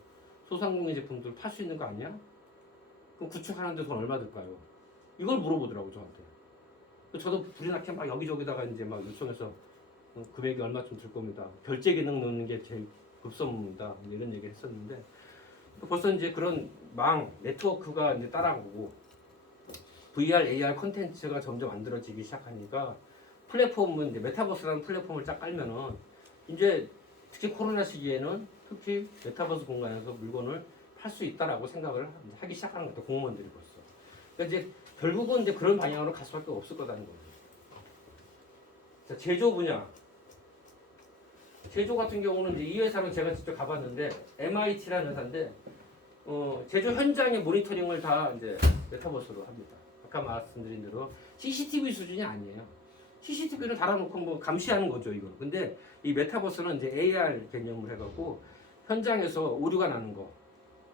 소상공인 제품들 팔 수 있는 거 아니야? 그럼 구축하는데 돈 얼마 들까요? 이걸 물어보더라고 저한테. 저도 불이 나게 막 여기저기다가 이제 막 요청해서 금액이 얼마쯤 들 겁니다. 결제 기능 넣는 게 제일 급선무입니다. 이런 얘기를 했었는데 벌써 이제 그런 네트워크가 이제 따라오고 VR, AR 콘텐츠가 점점 만들어지기 시작하니까 플랫폼은 이제 메타버스라는 플랫폼을 딱 깔면은 이제 특히 코로나 시기에는 특히 메타버스 공간에서 물건을 팔 수 있다라고 생각을 하기 시작하는 것 같아요. 공무원들이 벌써. 그러니까 이제 결국은 이제 그런 방향으로 갈 수밖에 없을 거라는 거예요. 자, 제조 분야. 제조 같은 경우는 이제 이 회사는 제가 직접 가봤는데 MIT라는 회사인데 제조 현장의 모니터링을 다 이제 메타버스로 합니다. 아까 말씀드린 대로 CCTV 수준이 아니에요. CCTV를 달아놓고 뭐 감시하는 거죠, 이거. 근데 이 메타버스는 이제 AR 개념을 해갖고 현장에서 오류가 나는 거,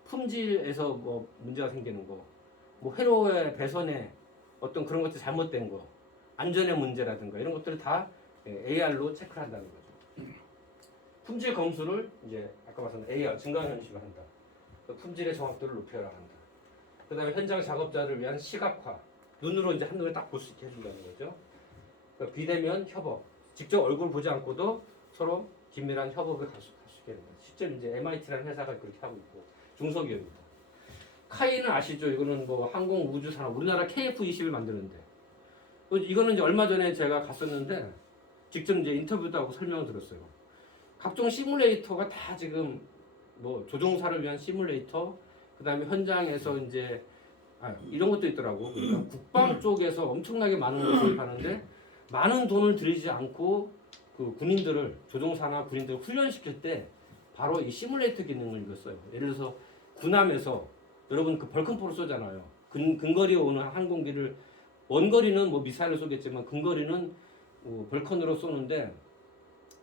품질에서 뭐 문제가 생기는 거, 뭐 회로의 배선에 어떤 그런 것들이 잘못된 거, 안전의 문제라든가 이런 것들을 다 AR로 체크를 한다는 거죠. 품질 검수를 이제 아까 말씀드린 AR 증강현실로 한다. 품질의 정확도를 높여야 한다. 그 다음에 현장 작업자를 위한 시각화, 눈으로 이제 한눈에 딱 볼 수 있게 해준다는 거죠. 그러니까 비대면 협업, 직접 얼굴 보지 않고도 서로 긴밀한 협업을 할 수 있게 된다. 실제로 이제 MIT라는 회사가 그렇게 하고 있고 중소기업입니다. 카이는 아시죠? 이거는 뭐 항공우주산업, 우리나라 KF-21을 만드는데 이거는 이제 얼마 전에 제가 갔었는데 직접 이제 인터뷰도 하고 설명을 들었어요. 각종 시뮬레이터가 다 지금 뭐 조종사를 위한 시뮬레이터, 그 다음에 현장에서 이제 이런 것도 있더라고. 그러니까 국방 쪽에서 엄청나게 많은 것을 도입하는데 많은 돈을 들이지 않고 그 군인들을 조종사나 군인들을 훈련시킬 때 바로 이 시뮬레이터 기능을 읽었어요. 예를 들어서 군함에서 여러분 그 벌컨포를 쏘잖아요. 근거리에 오는 항공기를 원거리는 뭐 미사일을 쏘겠지만 근거리는 벌컨으로 쏘는데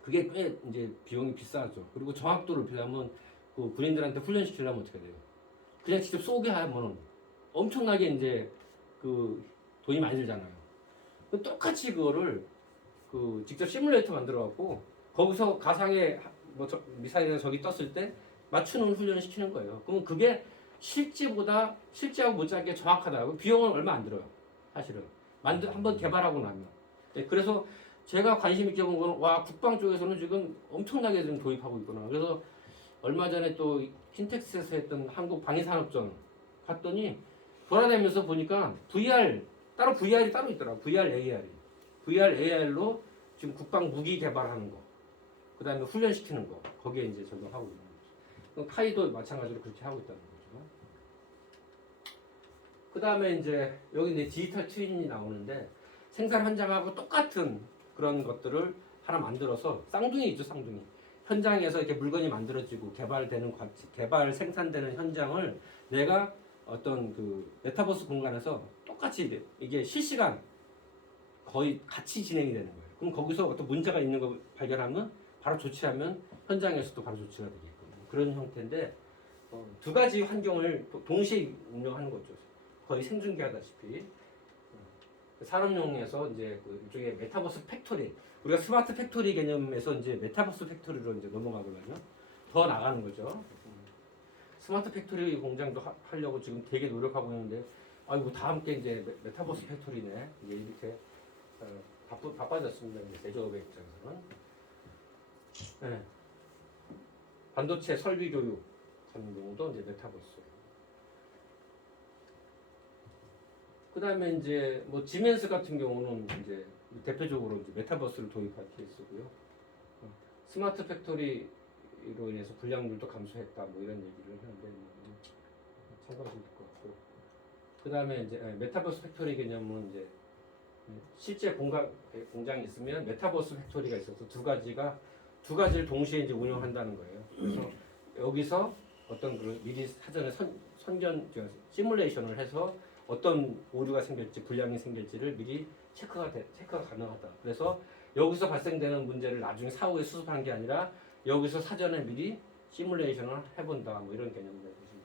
그게 꽤 이제 비용이 비싸죠. 그리고 정확도를 필요하면 그 군인들한테 훈련시키려면 어떻게 돼요? 그냥 직접 쏘게 하면 엄청나게 이제 그 돈이 많이 들잖아요. 똑같이 그거를 그 직접 시뮬레이터 만들어 갖고 거기서 가상의 뭐 미사일이나 적이 떴을 때 맞추는 훈련을 시키는 거예요. 그러면 그게 실제하고 못지않게 정확하다고 비용은 얼마 안 들어요. 사실은 한번 개발하고 나면. 네, 그래서 제가 관심 있게 본 거는 와 국방 쪽에서는 지금 엄청나게 지금 도입하고 있구나. 그래서 얼마 전에 또 킨텍스에서 했던 한국 방위산업전 갔더니 돌아다니면서 보니까 따로 VR이 따로 있더라고. VR AR로 지금 국방 무기 개발하는 거, 그 다음에 훈련시키는 거, 거기에 이제 적용하고 있는 거죠. 카이도 마찬가지로 그렇게 하고 있다는 거죠. 그 다음에 이제 여기 이제 디지털 트윈이 나오는데 생산 현장하고 똑같은 그런 것들을 하나 만들어서 쌍둥이 있죠, 쌍둥이. 현장에서 이렇게 물건이 만들어지고 개발 생산되는 현장을 내가 어떤 그 메타버스 공간에서 똑같이 이게 실시간 거의 같이 진행이 되는 거예요. 그럼 거기서 어떤 문제가 있는 거 발견하면 바로 조치하면 현장에서도 바로 조치가 되게끔 그런 형태인데 두 가지 환경을 동시에 운영하는 거죠. 거의 생중계하다시피 산업용에서 이제 그 일종의 메타버스 팩토리, 우리가 스마트 팩토리 개념에서 이제 메타버스 팩토리로 이제 넘어가거든요. 더 나가는 거죠. 스마트 팩토리 공장도 하려고 지금 되게 노력하고 있는데, 아이고 다 함께 이제 메타버스 팩토리네. 이제 이렇게 바빠졌습니다. 이제 제조업의 입장에서는. 네. 반도체 설비 교육 같은 경우도 이제 메타버스. 그다음에 이제 뭐 지멘스 같은 경우는 이제 대표적으로 이제 메타버스를 도입한 케이스고요. 스마트 팩토리로 인해서 불량률도 감소했다 뭐 이런 얘기를 하는데 참고하시면 될 것 같고. 그다음에 이제 메타버스 팩토리 개념은 이제 실제 공장이 있으면 메타버스 팩토리가 있어서 두 가지를 동시에 이제 운영한다는 거예요. 그래서 여기서 어떤 그 미리 사전에 시뮬레이션을 해서 어떤 오류가 생길지 불량이 생길지를 미리 체크가 가능하다. 그래서 여기서 발생되는 문제를 나중에 사후에 수습하는 게 아니라 여기서 사전에 미리 시뮬레이션을 해본다. 뭐 이런 개념을 보시면 돼요.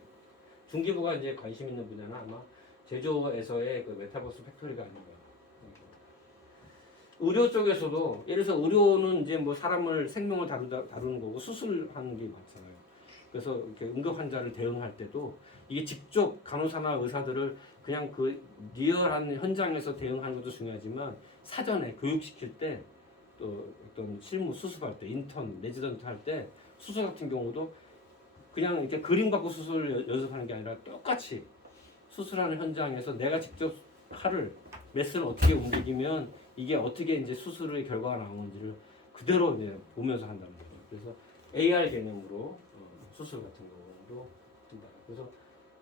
중기부가 이제 관심 있는 분야는 아마 제조에서의 그 메타버스 팩토리가 아닌가. 의료 쪽에서도 예를 들어서 의료는 이제 뭐 사람을 생명을 다루는 거고 수술하는 게 많잖아요. 그래서 이렇게 응급 환자를 대응할 때도 이게 직접 간호사나 의사들을 그냥 그 리얼한 현장에서 대응하는 것도 중요하지만 사전에 교육시킬 때 또 어떤 실무 수습할 때 인턴, 레지던트 할 때 수술 같은 경우도 그냥 이렇게 그림 갖고 수술 연습하는 게 아니라 똑같이 수술하는 현장에서 내가 직접 칼을 메스를 어떻게 움직이면 이게 어떻게 이제 수술의 결과가 나오는지를 그대로 이제 보면서 한다는 거죠. 그래서 AR 개념으로 수술 같은 경우도 한다. 그래서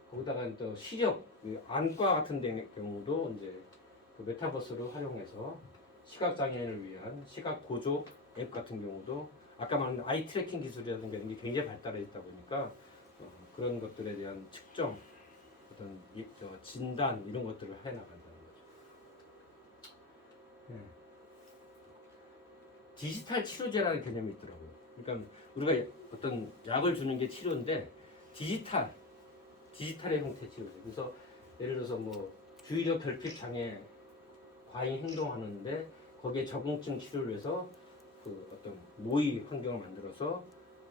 거기다가 또 시력, 안과 같은 경우도 이제 그 메타버스를 활용해서 시각 장애인을 위한 시각 보조 앱 같은 경우도 아까 말한 아이 트래킹 기술이라든가 이런 게 굉장히 발달해 있다 보니까 그런 것들에 대한 측정, 어떤 진단 이런 것들을 해 나간다는 거죠. 네. 디지털 치료제라는 개념이 있더라고요. 그러니까 우리가 어떤 약을 주는 게 치료인데 디지털의 형태 치료제. 그래서 예를 들어서 뭐 주의력 결핍 장애 과잉 행동하는데 거기에 적응증 치료를 해서 그 어떤 모의 환경을 만들어서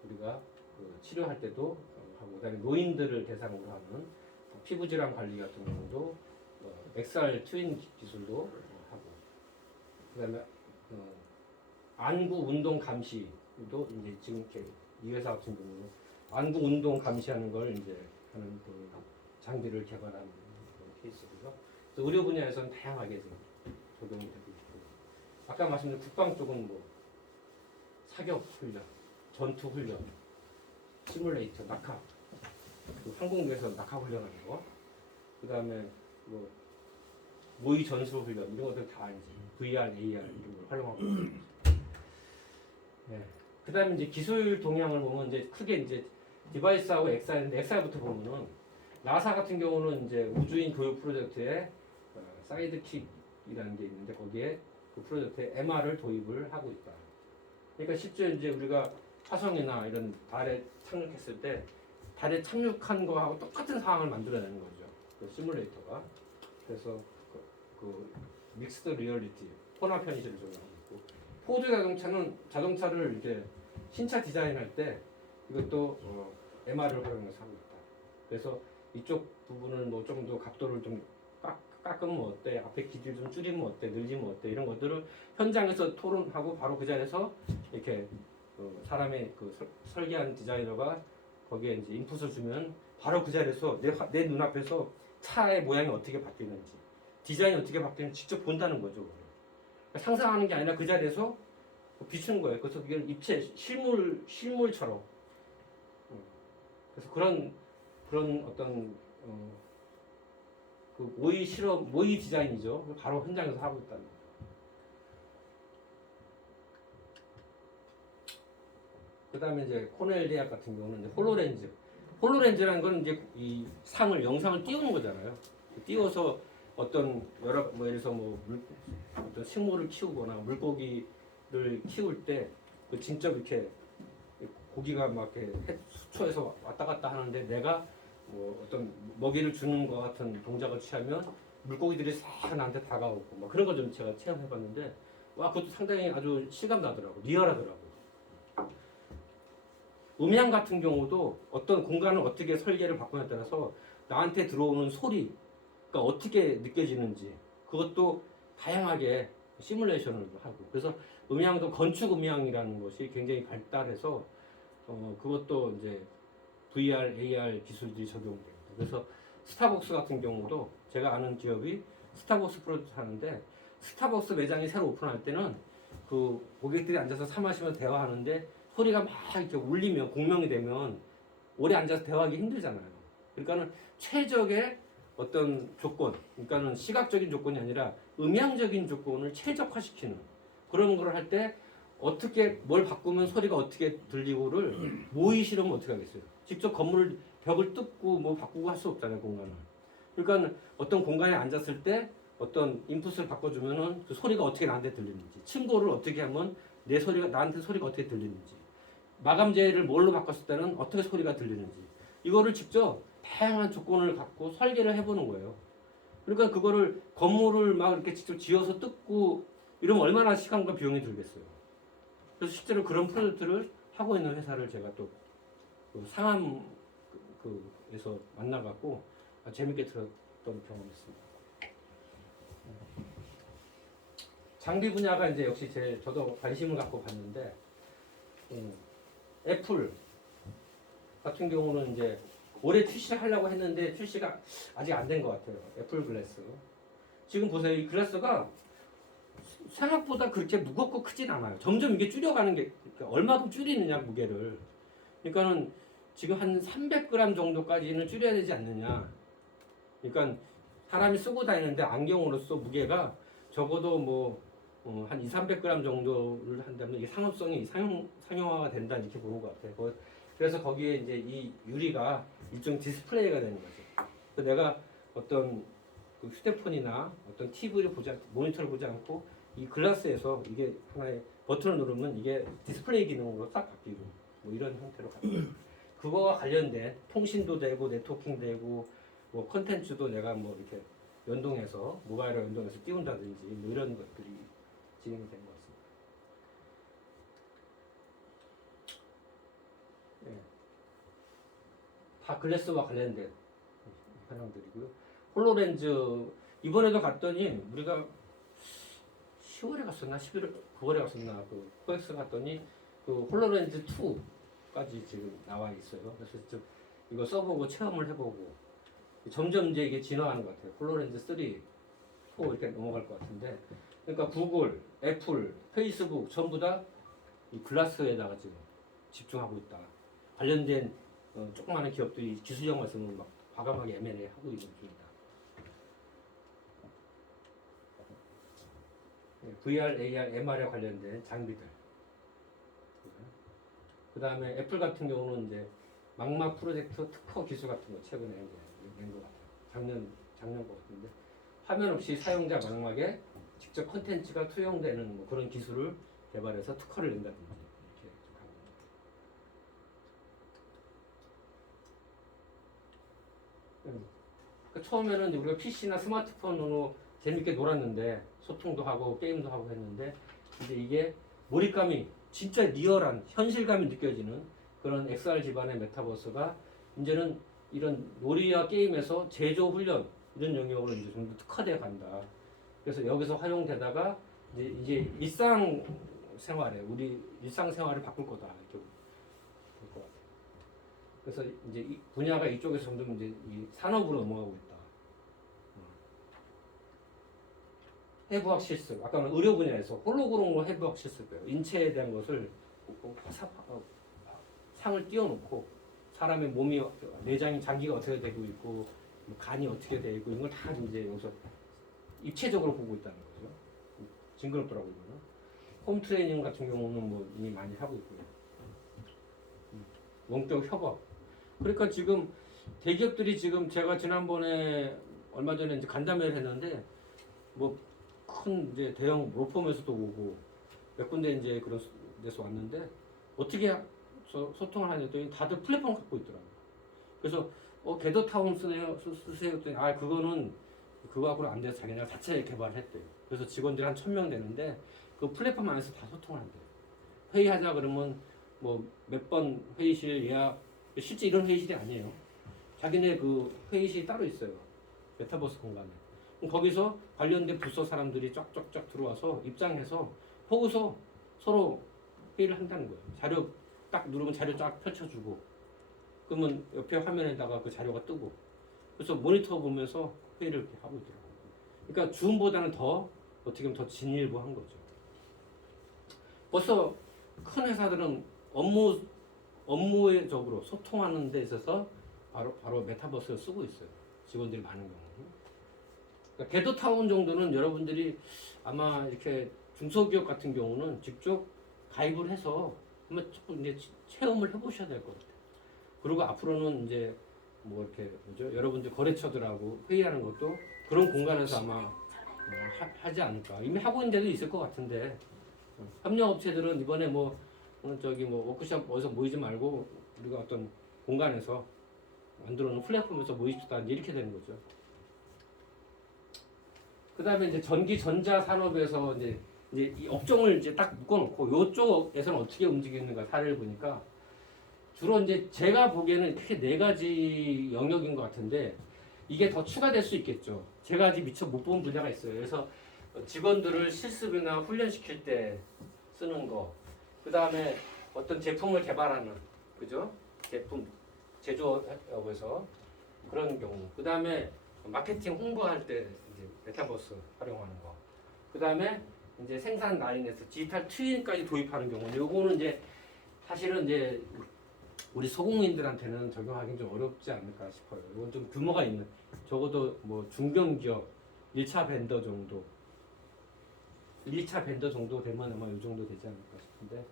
우리가 그 치료할 때도 하고 그다음에 노인들을 대상으로 하는 피부 질환 관리 같은 경우도 XR 트윈 기술도 하고 그다음에 안구 운동 감시도 이제 지금 이렇게 이 회사 같은 경우는 안구 운동 감시하는 걸 이제 하는 그 장비를 개발한 그런 케이스고요. 그래서 의료 분야에서는 다양하게 지금 적용이 되고 있고 아까 말씀드린 국방 쪽은 뭐 사격 훈련, 전투 훈련, 시뮬레이터, 낙하, 그 항공기에서 낙하 훈련하는 거, 그 다음에 뭐 모의 전술 훈련 이런 것들 다 이제 VR, AR 이런 걸 활용하고 있습니다. 네. 그 다음에 이제 기술 동향을 보면 이제 크게 이제 디바이스하고 XR인데 XR부터 보면은 나사 같은 경우는 이제 우주인 교육 프로젝트에 사이드킥이라는 게 있는데 거기에 그 프로젝트에 MR을 도입을 하고 있다. 그러니까 실제 이제 우리가 화성이나 이런 달에 착륙했을 때 달에 착륙한 거하고 똑같은 상황을 만들어내는 거죠. 그 시뮬레이터가. 그래서 그 믹스드 리얼리티, 혼합 현실을 적용하고 있고 포드 자동차를 이제 신차 디자인할 때 이것도 MR을 활용해서 하고 있다. 그래서 이쪽 부분을 뭐 좀 더 각도를 좀 깎으면 어때? 앞에 길이를 좀 줄이면 어때? 늘리면 어때? 이런 것들을 현장에서 토론하고 바로 그 자리에서 이렇게 사람의 그 설계한 디자이너가 거기에 이제 인풋을 주면 바로 그 자리에서 내 눈앞에서 차의 모양이 어떻게 바뀌는지 디자인이 어떻게 바뀌는지 직접 본다는 거죠. 그러니까 상상하는 게 아니라 그 자리에서 비추는 거예요. 그래서 이걸 입체 실물처럼 그래서 그런 어떤 그 모의 디자인이죠. 바로 현장에서 하고 있다는 거죠. 그다음에 이제 코넬 대학 같은 경우는 이제 홀로렌즈라는 건 이제 이 영상을 띄우는 거잖아요. 띄워서 어떤 여러 뭐 예를 들어서 어떤 식물을 키우거나 물고기를 키울 때 그 직접 이렇게 고기가 막 이렇게 수초에서 왔다 갔다 하는데 내가 뭐 어떤 먹이를 주는 것 같은 동작을 취하면 물고기들이 싹 나한테 다가오고 막 그런 걸 좀 제가 체험해봤는데 와 그것도 상당히 아주 실감 나더라고 리얼하더라고. 음향 같은 경우도 어떤 공간을 어떻게 설계를 바꾸냐에 따라서 나한테 들어오는 소리가 어떻게 느껴지는지 그것도 다양하게 시뮬레이션을 하고 그래서 음향도 건축 음향이라는 것이 굉장히 발달해서 그것도 이제 VR, AR 기술들이 적용됩니다. 그래서 스타벅스 같은 경우도 제가 아는 기업이 스타벅스 프로젝트 하는데 스타벅스 매장이 새로 오픈할 때는 그 고객들이 앉아서 사 마시면서 대화하는데 소리가 막 이렇게 울리면 공명이 되면 오래 앉아서 대화하기 힘들잖아요. 그러니까는 최적의 어떤 조건, 그러니까는 시각적인 조건이 아니라 음향적인 조건을 최적화시키는 그런 걸 할 때 어떻게 뭘 바꾸면 소리가 어떻게 들리고를 모의 실험은 어떻게 하겠어요? 직접 건물 벽을 뜯고 뭐 바꾸고 할 수 없잖아요, 공간을. 그러니까 어떤 공간에 앉았을 때 어떤 인풋을 바꿔주면은 그 소리가 어떻게 나한테 들리는지, 침고를 어떻게 하면 내 소리가 나한테 소리가 어떻게 들리는지, 마감재를 뭘로 바꿨을 때는 어떻게 소리가 들리는지, 이거를 직접 다양한 조건을 갖고 설계를 해보는 거예요. 그러니까 그거를 건물을 막 이렇게 직접 지어서 뜯고 이러면 얼마나 시간과 비용이 들겠어요. 그래서 실제로 그런 프로젝트를 하고 있는 회사를 제가 또 그 상암에서 만나갖고 재밌게 들었던 경험이었습니다. 장비 분야가 이제 역시 저도 관심을 갖고 봤는데 애플 같은 경우는 이제 올해 출시를 하려고 했는데 출시가 아직 안 된 것 같아요. 애플 글래스. 지금 보세요. 이 글래스가 생각보다 그렇게 무겁고 크진 않아요. 점점 이게 줄여가는 게 그러니까 얼마큼 줄이느냐 무게를. 그러니까는 지금 한 300g 정도까지는 줄여야 되지 않느냐. 그러니까 사람이 쓰고 다니는데 안경으로서 무게가 적어도 한 200~300g 정도를 한다면 이게 상업성이 상용화가 된다 이렇게 보는 것 같아요. 그래서 거기에 이제 이 유리가 일종 디스플레이가 되는 거죠. 그래서 내가 어떤 그 휴대폰이나 어떤 TV를 모니터를 보지 않고 이 글라스에서 이게 하나의 버튼을 누르면 이게 디스플레이 기능으로 딱 바뀌고 뭐 이런 형태로 바뀌고 그거와 관련된 통신도 되고 네트워킹 되고 뭐 컨텐츠도 내가 뭐 이렇게 연동해서 모바일에 연동해서 띄운다든지 뭐 이런 것들이 진행이 된 것 같습니다. 예. 다 글래스와 관련된 현황들이고요. 홀로렌즈 이번에도 갔더니 우리가 10월에 갔었나 11월 9월에 갔었나 그 코엑스 갔더니 그 홀로렌즈 2까지 지금 나와 있어요. 그래서 좀 이거 써보고 체험을 해보고 점점 이제 이게 진화하는 것 같아요. 홀로렌즈 3, 4 이렇게 넘어갈 것 같은데 그러니까 구글, 애플, 페이스북 전부 다 이 글라스에다가 지금 집중하고 있다. 관련된 조그마한 기업들이 기술력 말씀을 막 과감하게 M&A 하고 있는 중이다. VR, AR, MR에 관련된 장비들. 그 다음에 애플 같은 경우는 이제 망막 프로젝터 특허 기술 같은 거 최근에 낸 것 같아요. 작년 것 같은데 화면 없이 사용자 망막에 직접 콘텐츠가 투영되는 뭐 그런 기술을 개발해서 특허를 낸다든지 이렇게 좀 하는 겁니다. 그러니까 처음에는 우리가 PC나 스마트폰으로 재밌게 놀았는데 소통도 하고 게임도 하고 했는데 이제 이게 몰입감이 진짜 리얼한 현실감이 느껴지는 그런 XR 기반의 메타버스가 이제는 이런 놀이와 게임에서 제조 훈련 이런 영역으로 이제 좀 더 특화되어 간다. 그래서 여기서 활용되다가 이제 일상생활에 우리 일상생활을 바꿀 거다 이렇게 볼 것 같아요. 그래서 이제 이 분야가 이쪽에서 점점 이제 이 산업으로 넘어가고 있다. 해부학 실습, 아까는 의료 분야에서 홀로그램으로 해부학 실습이에요. 인체에 대한 것을 상을 띄워놓고 사람의 몸이 내장이 장기가 어떻게 되고 있고 뭐 간이 어떻게 되고 있고 이런 걸 다 이제 여기서 입체적으로 보고 있다는 거죠. 징그럽더라고요. 이거는. 홈 트레이닝 같은 경우는 뭐 이미 많이 하고 있고요. 원격 협업. 그러니까 지금 대기업들이 지금 제가 지난번에 얼마 전에 이제 간담회를 했는데 뭐 큰 이제 대형 로펌에서도 오고 몇 군데 이제 그런 데서 왔는데 어떻게 소통을 하냐더니 다들 플랫폼 갖고 있더라고요. 그래서 게더타운 쓰세요 했더니 그거는 그거하고는 안 돼서 자기네가 자체 개발을 했대요. 그래서 직원들이 한 1000명 되는데 그 플랫폼 안에서 다 소통을 한대요. 회의하자 그러면 뭐 몇 번 회의실 예약 실제 이런 회의실이 아니에요. 자기네 그 회의실이 따로 있어요. 메타버스 공간에. 거기서 관련된 부서 사람들이 쫙쫙쫙 들어와서 입장해서 보고서 서로 회의를 한다는 거예요. 자료 딱 누르면 자료 쫙 펼쳐주고 그러면 옆에 화면에다가 그 자료가 뜨고 그래서 모니터 보면서 회의를 이렇게 하고 있더라고요. 그러니까 줌보다는 더 어떻게 보면 더 진일보한 거죠. 벌써 큰 회사들은 업무적으로 소통하는 데 있어서 바로 메타버스를 쓰고 있어요. 직원들이 많은 경우는. 그러니까 궤도타운 정도는 여러분들이 아마 이렇게 중소기업 같은 경우는 직접 가입을 해서 한번 이제 체험을 해보셔야 될 것 같아요. 그리고 앞으로는 이제 뭐 이렇게 뭐죠? 여러분들 거래처들하고 회의하는 것도 그런 공간에서 아마 하지 않을까. 이미 하고 있는 데도 있을 것 같은데 협력업체들은 이번에 뭐 저기 뭐 워크숍 어디서 모이지 말고 우리가 어떤 공간에서 만들어놓은 플랫폼에서 모이시다 이렇게 되는 거죠. 그 다음에 이제 전기 전자 산업에서 이제 이 업종을 이제 딱 묶어놓고 이쪽에서는 어떻게 움직이는가 사례를 보니까 주로 이제 제가 보기에는 크게 4가지 영역인 것 같은데 이게 더 추가될 수 있겠죠. 제가 아직 미처 못 본 분야가 있어요. 그래서 직원들을 실습이나 훈련시킬 때 쓰는 거, 그 다음에 어떤 제품을 개발하는, 그죠? 제품 제조업에서 그런 경우, 그 다음에 마케팅 홍보할 때 이제 메타버스 활용하는 거, 그 다음에 이제 생산 라인에서 디지털 트윈까지 도입하는 경우, 요거는 이제 사실은 이제 우리 소공인들한테는 적용하기 좀 어렵지 않을까 싶어요. 이건 좀 규모가 있는, 적어도 뭐 중견기업 1차 벤더 정도, 1차 벤더 정도 되면 아마 이 정도 되지 않을까 싶은데,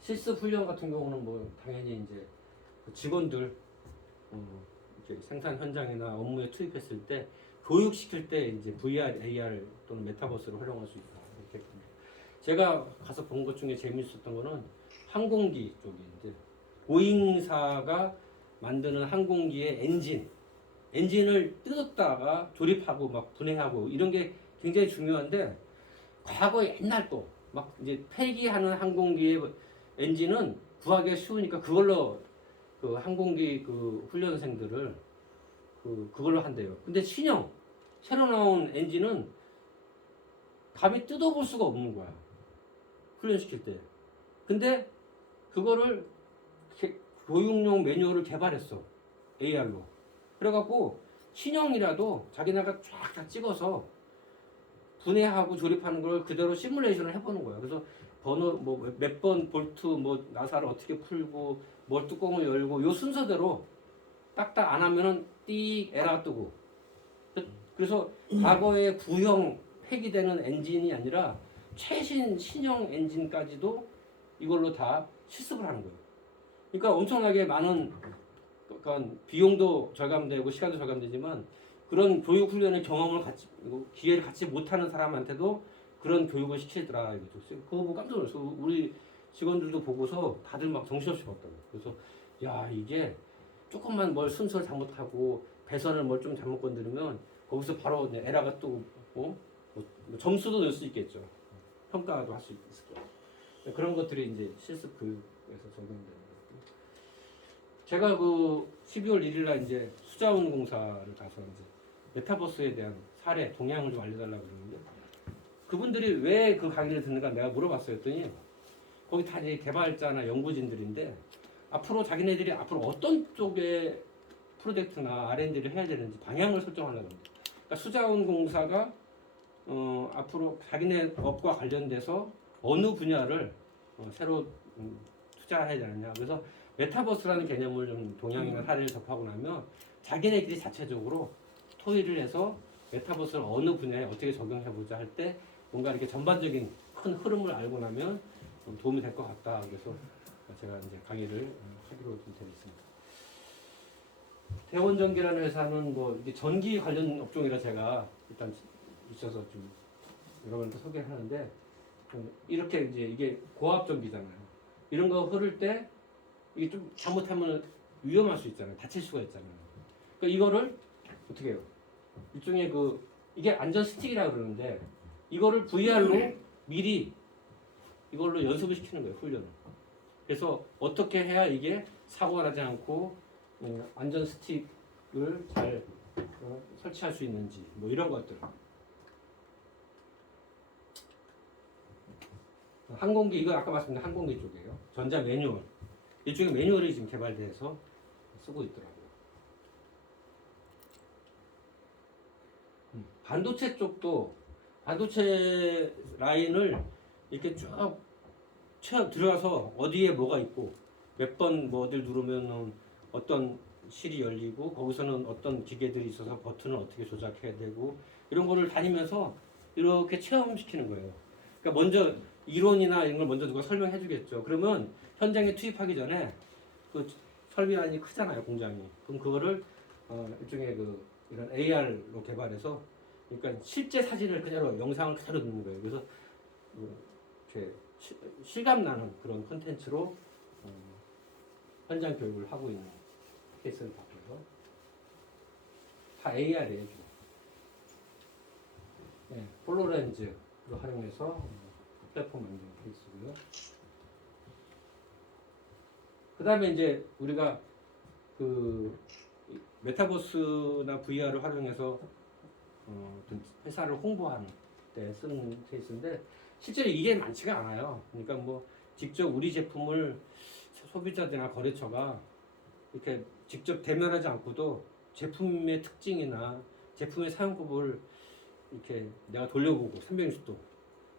실습 훈련 같은 경우는 뭐 당연히 이제 그 직원들 이렇게 생산 현장이나 업무에 투입했을 때 교육시킬 때 이제 VR, AR 또는 메타버스를 활용할 수 있다 이렇게 봅니다. 제가 가서 본 것 중에 재미있었던 거는 항공기 쪽이 이제 보잉사가 만드는 항공기의 엔진을 뜯었다가 조립하고 막 분해하고 이런 게 굉장히 중요한데 과거 옛날 거 막 이제 폐기하는 항공기의 엔진은 구하기가 쉬우니까 그걸로 그 항공기 그 훈련생들을 그걸로 한대요. 근데 신형 새로 나온 엔진은 감히 뜯어볼 수가 없는 거야. 훈련시킬 때. 근데 그거를 교육용 매뉴얼을 개발했어. AR로. 그래갖고 신형이라도 자기네가 쫙 다 찍어서 분해하고 조립하는 걸 그대로 시뮬레이션을 해보는 거야. 그래서 번호 뭐 몇 번 볼트 뭐 나사를 어떻게 풀고 뭘 뚜껑을 열고 요 순서대로 딱딱 안 하면은 띡 에러가 뜨고. 그래서 과거의 구형 폐기되는 엔진이 아니라 최신 신형 엔진까지도 이걸로 다 실습을 하는 거예요. 그러니까 엄청나게 많은 그러니까 비용도 절감되고 시간도 절감되지만 그런 교육 훈련의 경험을 같이 기회를 갖지 못하는 사람한테도 그런 교육을 시키더라 이거죠. 그거 보고 깜짝 놀랐어. 우리 직원들도 보고서 다들 막 정신없이 봤다고. 그래서 야 이게 조금만 뭘 순서를 잘못하고 배선을 뭘 좀 잘못 건드리면 거기서 바로 에러가 뜨고 뭐 점수도 낼 수 있겠죠. 평가도 할 수 있을 거예요. 그런 것들이 이제 실습 교육에서 적용되는 거고. 제가 그 12월 1일 날 이제 수자원 공사를 가서 이제 메타버스에 대한 사례 동향을 좀 알려달라고 그러는데 그분들이 왜 그 강의를 듣는가 내가 물어봤어요. 했더니 거기 다 이제 개발자나 연구진들인데 앞으로 자기네들이 앞으로 어떤 쪽의 프로젝트나 R&D를 해야 되는지 방향을 설정하려고 합니다. 그러니까 수자원 공사가 앞으로 자기네 업과 관련돼서 어느 분야를 새로 투자해야 되느냐. 그래서 메타버스라는 개념을 좀 동향이나 사례를 접하고 나면 자기네들이 자체적으로 토의를 해서 메타버스를 어느 분야에 어떻게 적용해보자 할 때 뭔가 이렇게 전반적인 큰 흐름을 알고 나면 좀 도움이 될 것 같다. 그래서 제가 이제 강의를 하기로 좀 되어 있습니다. 대원전기라는 회사는 뭐 이게 전기 관련 업종이라 제가 일단 있어서 좀 여러분한테 소개하는데 이렇게 이제 이게 고압 전기잖아요. 이런 거 흐를 때 이게 좀 잘못하면 위험할 수 있잖아요. 다칠 수가 있잖아요. 그러니까 이거를 어떻게 해요? 일종의 이게 안전 스틱이라고 그러는데 이거를 VR로 미리 이걸로 연습을 시키는 거예요. 훈련을. 그래서 어떻게 해야 이게 사고가 나지 않고 안전 스틱을 잘 설치할 수 있는지 뭐 이런 것들. 항공기 이거 아까 말씀드린 항공기 쪽이에요. 전자 매뉴얼. 일종의 매뉴얼이 지금 개발돼서 쓰고 있더라고요. 반도체 쪽도 반도체 라인을 이렇게 쭉 들어가서 어디에 뭐가 있고 몇 번 뭐 어딜 누르면은 어떤 실이 열리고 거기서는 어떤 기계들이 있어서 버튼을 어떻게 조작해야 되고 이런 거를 다니면서 이렇게 체험시키는 거예요. 그러니까 먼저 이론이나 이런 걸 먼저 누가 설명해 주겠죠. 그러면 현장에 투입하기 전에 그 설비라인이 크잖아요, 공장이. 그럼 그거를 일종의 그 이런 AR로 개발해서 그러니까 실제 사진을 그대로 영상을 그대로 넣는 거예요. 그래서 이렇게 실감 나는 그런 콘텐츠로 현장 교육을 하고 있는 케이스를 봤고요. 다 AR이에요. 네, 홀로렌즈로 활용해서 플랫폼 만드는 케이스고요. 그 다음에 이제 우리가 그 메타버스나 VR을 활용해서 어떤 회사를 홍보하는 때 쓰는 케이스인데 실제로 이게 많지가 않아요. 그러니까 뭐 직접 우리 제품을 소비자들이나 거래처가 이렇게 직접 대면하지 않고도 제품의 특징이나 제품의 사용법을 이렇게 내가 돌려보고 360도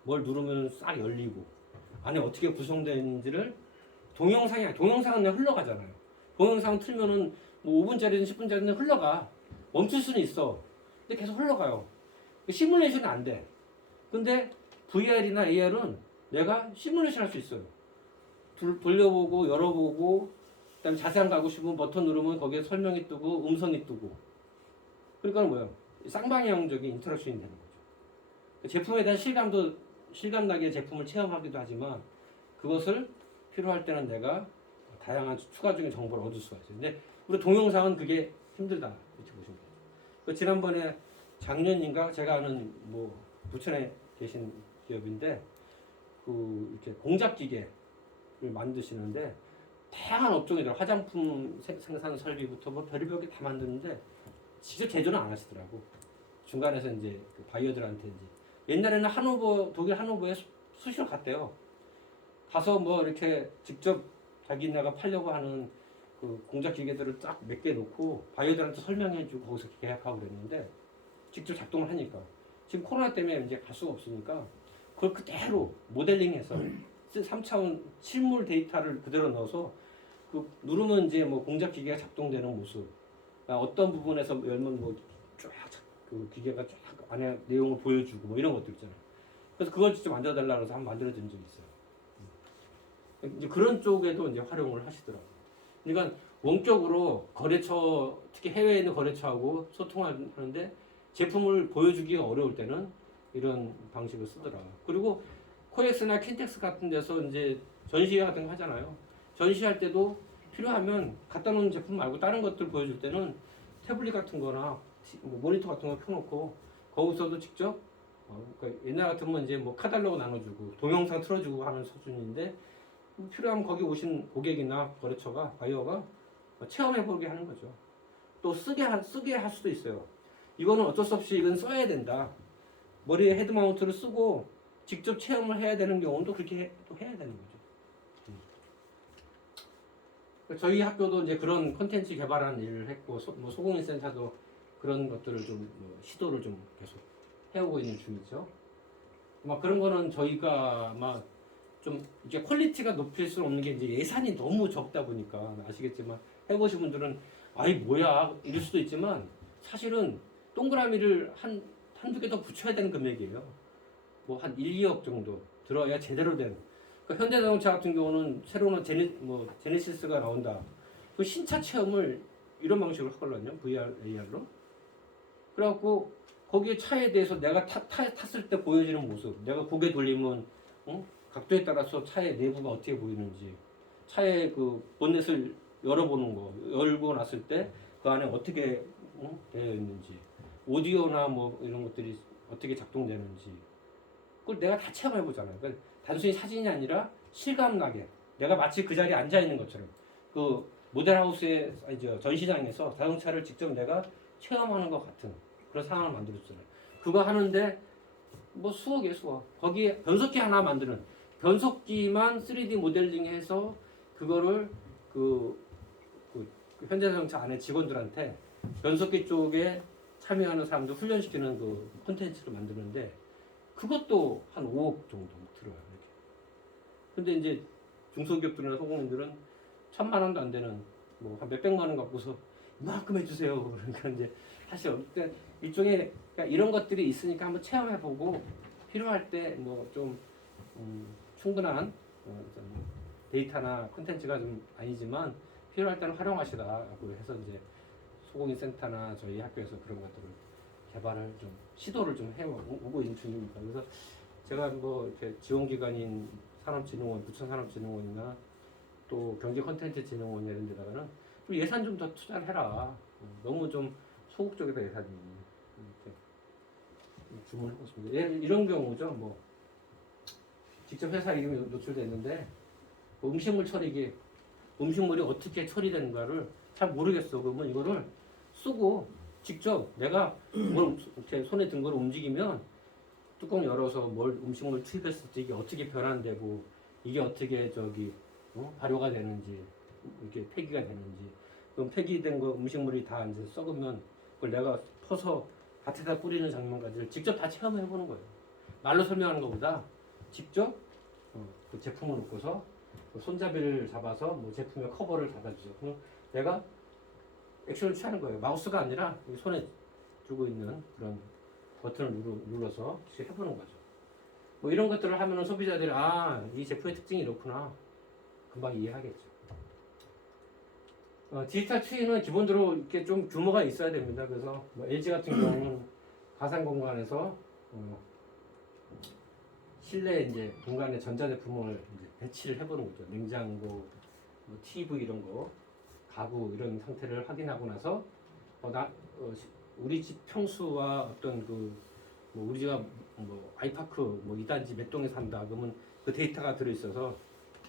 뭘 누르면 싹 열리고 안에 어떻게 구성되어 있는지를 동영상은 그냥 흘러가잖아요. 동영상 틀면은 뭐 5분짜리든 10분짜리든 흘러가. 멈출 수는 있어. 근데 계속 흘러가요. 시뮬레이션은 안 돼. 근데 VR이나 AR은 내가 시뮬레이션 할 수 있어요. 돌려보고 열어보고 그다음에 자세한 가고 싶으면 버튼 누르면 거기에 설명이 뜨고 음성이 뜨고 그러니까 뭐예요? 쌍방향적인 인터랙션이 되는 거죠. 제품에 대한 실감나게 제품을 체험하기도 하지만 그것을 필요할 때는 내가 다양한 추가적인 정보를 얻을 수가 있어요. 근데 우리 동영상은 그게 힘들다 이렇게 보시면 돼요. 그 지난번에 작년인가 제가 아는 뭐 부천에 계신 기업인데 그 이렇게 공작 기계를 만드시는데 다양한 업종이들 화장품 생산 설비부터 뭐 별의별 게 다 만드는데 직접 제조는 안 하시더라고. 중간에서 이제 그 바이어들한테 이제 옛날에는 독일 하노버에 수시로 갔대요. 가서 뭐 이렇게 직접 자기네가 팔려고 하는 그 공작 기계들을 딱 몇 개 놓고 바이어들한테 설명해주고 거기서 계약하고 그랬는데 직접 작동을 하니까 지금 코로나 때문에 이제 갈 수가 없으니까 그걸 그대로 모델링해서 3차원 실물 데이터를 그대로 넣어서 그 누르면 이제 뭐 공작 기계가 작동되는 모습, 어떤 부분에서 열면 뭐 쫙 그 기계가 쫙 안에 내용을 보여주고 뭐 이런 것들 있잖아요. 그래서 그걸 직접 만들어달라고 해서 한번 만들어준 적이 있어요. 이제 그런 쪽에도 이제 활용을 하시더라고요. 그러니까 원격으로 거래처, 특히 해외에 있는 거래처하고 소통하는데 제품을 보여주기가 어려울 때는 이런 방식을 쓰더라고요. 그리고 코엑스나 킨텍스 같은 데서 이제 전시회 같은 거 하잖아요. 전시할 때도 필요하면 갖다 놓은 제품 말고 다른 것들 보여줄 때는 태블릿 같은 거나 모니터 같은 거 켜놓고 거기서도 직접 그러니까 옛날 같으면 이제 뭐 카달로그 나눠주고 동영상 틀어주고 하는 수준인데 필요하면 거기 오신 고객이나 거래처가 바이어가 체험해보게 하는 거죠. 또 쓰게 할 수도 있어요. 이거는 어쩔 수 없이 이건 써야 된다. 머리에 헤드 마운트를 쓰고 직접 체험을 해야 되는 경우는 또 그렇게 또 해야 되는 거죠. 저희 학교도 이제 그런 콘텐츠 개발하는 일을 했고 뭐 소공인 센터도 그런 것들을 좀 시도를 좀 계속 해오고 있는 중이죠. 막 그런 거는 저희가 막 좀 이제 퀄리티가 높일 수 없는 게 이제 예산이 너무 적다 보니까 아시겠지만 해보신 분들은 아이 뭐야 이럴 수도 있지만 사실은 동그라미를 한두 개 더 붙여야 되는 금액이에요. 뭐 한 1, 2억 정도 들어야 제대로 된. 그러니까 현대자동차 같은 경우는 새로운 제네시스가 나온다. 그 신차 체험을 이런 방식으로 하거든요. VR, AR로. 그래갖고 거기에 차에 대해서 내가 탔을 때 보여지는 모습, 내가 고개 돌리면 각도에 따라서 차의 내부가 어떻게 보이는지, 차의 그 본넷을 열어보는 거, 열고 났을 때 그 안에 어떻게 되어 있는지, 오디오나 뭐 이런 것들이 어떻게 작동되는지, 그걸 내가 다 체험해 보잖아요. 그러니까 단순히 사진이 아니라 실감나게 내가 마치 그 자리에 앉아 있는 것처럼 그 모델하우스의 전시장에서 자동차를 직접 내가 체험하는 것 같은 그런 상황을 만들었잖아요. 그거 하는데 뭐 수억이에요, 수억. 거기에 변속기 하나 만드는 변속기만 3D 모델링해서 그거를 그 현대자동차 안에 직원들한테 변속기 쪽에 참여하는 사람들 훈련시키는 그 콘텐츠를 만드는데 그것도 한 5억 정도 들어요. 이렇게. 근데 이제 중소기업들이나 소공인들은 1,000만 원도 안 되는 뭐 한 몇백만 원 갖고서 이만큼 해주세요. 그러니까 이제 사실 그러니까 일종의 그러니까 이런 것들이 있으니까 한번 체험해보고 필요할 때 뭐 좀 충분한 좀 데이터나 콘텐츠가 좀 아니지만 필요할 때는 활용하시라고 해서 이제 소공인 센터나 저희 학교에서 그런 것들을 개발을 좀 시도를 좀 해오고 있는 중입니다. 그래서 제가 뭐 이렇게 지원기관인 산업진흥원, 부천산업진흥원이나 또 경제콘텐츠진흥원 이런 데다가는 좀 예산 좀 더 투자를 해라. 너무 좀 소극적이다 예산이. 이렇게 주문을 하고 있습니다. 이런 경우죠. 뭐 직접 회사 이름이 노출됐는데 뭐 음식물 처리기, 음식물이 어떻게 처리되는가를 잘 모르겠어. 그러면 이거를 쓰고 직접 내가 뭘 이렇게 손에 든 걸 움직이면 뚜껑 열어서 뭘 음식물 투입했을 때 이게 어떻게 변환되고 이게 어떻게 발효가 되는지 이렇게 폐기가 되는지 그럼 폐기된 거 음식물이 다 이제 썩으면 그걸 내가 퍼서 밭에다 뿌리는 장면까지를 직접 다 체험해 보는 거예요. 말로 설명하는 것보다 직접 그 제품을 놓고서 그 손잡이를 잡아서 뭐 제품의 커버를 닫아주죠. 그럼 내가 액션을 취하는 거예요. 마우스가 아니라 손에 들고 있는 그런 버튼을 눌러서 해보는 거죠. 뭐 이런 것들을 하면은 소비자들이 이 제품의 특징이 이렇구나 금방 이해하겠죠. 디지털 트윈은 기본적으로 이렇게 좀 규모가 있어야 됩니다. 그래서 뭐 LG 같은 경우는 가상 공간에서 실내 이제 공간에 전자제품을 이제 배치를 해보는 거죠. 냉장고, 뭐 TV 이런 거, 가구 이런 상태를 확인하고 나서 우리 집 평수와 어떤 뭐 우리 집가 뭐 아이파크 뭐 2단지 몇 동에 산다 그러면 그 데이터가 들어있어서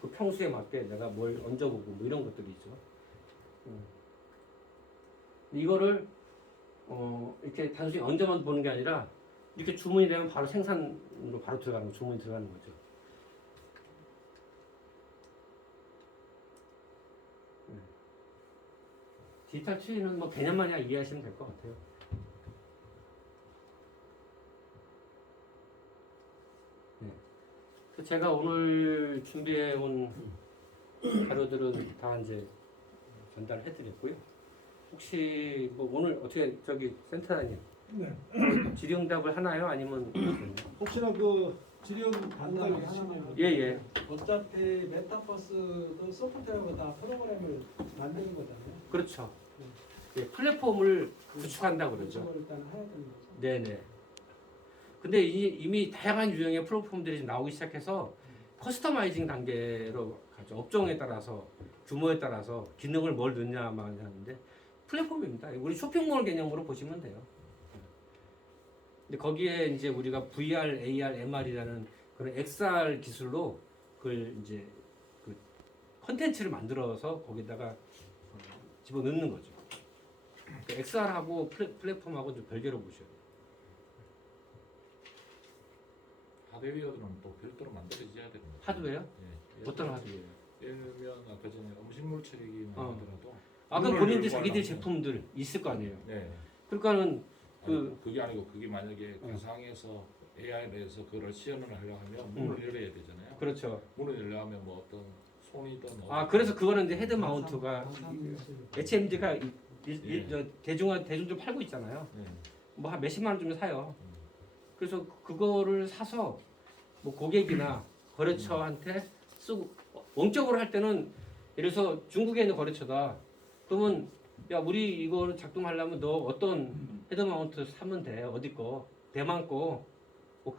그 평수에 맞게 내가 뭘 얹어보고 뭐 이런 것들이 있죠. 이거를 이렇게 단순히 얹어만 보는 게 아니라 이렇게 주문이 되면 바로 생산으로 바로 들어가는 거, 주문이 들어가는 거죠. 디지털 트윈은 뭐 개념만 이해하시면 될 것 같아요. 그래서 제가 오늘 준비해 온 자료들은 다 이제 전달을 해드렸고요. 혹시 뭐 오늘 어떻게 센터장님 질의응답을 하나요? 아니면 혹시나 그 질의응 간단하게 하나만. 예. 어차피 메타버스도 소프트웨어가 다 프로그램을 만드는 거잖아요. 그렇죠. 예, 플랫폼을 구축한다고 그러죠. 구축을 일단 해야 되는 거죠. 네네. 근데 이미 다양한 유형의 플랫폼들이 지금 나오기 시작해서 커스터마이징 단계로 가죠. 업종에 따라서 규모에 따라서 기능을 뭘 넣냐만 하는데 플랫폼입니다. 우리 쇼핑몰 개념으로 보시면 돼요. 근데 거기에 이제 우리가 VR, AR, MR이라는 그런 XR 기술로 그걸 이제 그 컨텐츠를 만들어서 거기다가 집어넣는 거죠. 그 XR하고 플랫폼하고 좀 별개로 보셔야 돼요. 하드웨어들은 또 별도로 만들어져야 됩니다. 하드웨어? 예. 어떤 하드웨어? 예를 들면 아까 전에 음식물 처리기만 하더라도 그럼 본인들 자기들 제품들 있을 거 아니에요. 네. 그러니까는 그게 아니고 그게 만약에 가상에서 AI에서 그걸 시연을 하려 하면 문을 열어야 되잖아요. 그렇죠. 문을 열려면 뭐 어떤 손이든 그래서 그거는 이제 헤드 마운트가 가상 HMD가 대중적으로 팔고 있잖아요. 네. 뭐 한 몇십만 원 주면 사요. 그래서 그거를 사서 뭐 고객이나 거래처한테 쓰고 원격으로 할 때는 예를 들어서 중국에 있는 거래처다. 그러면 야 우리 이거 작동하려면 너 어떤 헤드 마운트 사면 돼. 어디 거 대만 거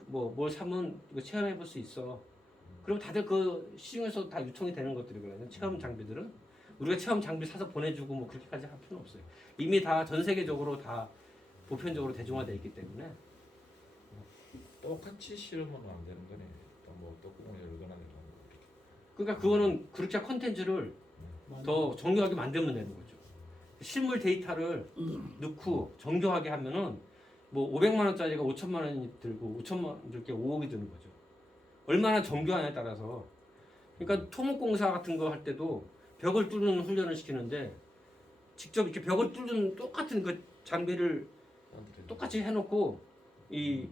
뭘 사면 이거 체험해 볼 수 있어. 그럼 다들 그 시중에서 다 유통이 되는 것들이거든요. 체험 장비들은 우리가 체험 장비 사서 보내주고 뭐 그렇게까지 할 필요는 없어요. 이미 다 전 세계적으로 다 보편적으로 대중화되어 있기 때문에. 똑같이 실험은 안 되는 거네. 또뭐 뚜껑을 열거나 그러니까 그거는 그렇게 컨텐츠를 더 정교하게 만들면 되는 거죠. 실물 데이터를 넣고 정교하게 하면은 뭐 500만 원짜리가 5천만 원이 들고 5천만 원 이렇게 5억이 드는 거죠. 얼마나 정교하냐에 따라서. 그러니까 토목공사 같은 거 할 때도 벽을 뚫는 훈련을 시키는데 직접 이렇게 벽을 뚫는 똑같은 그 장비를 똑같이 해놓고 이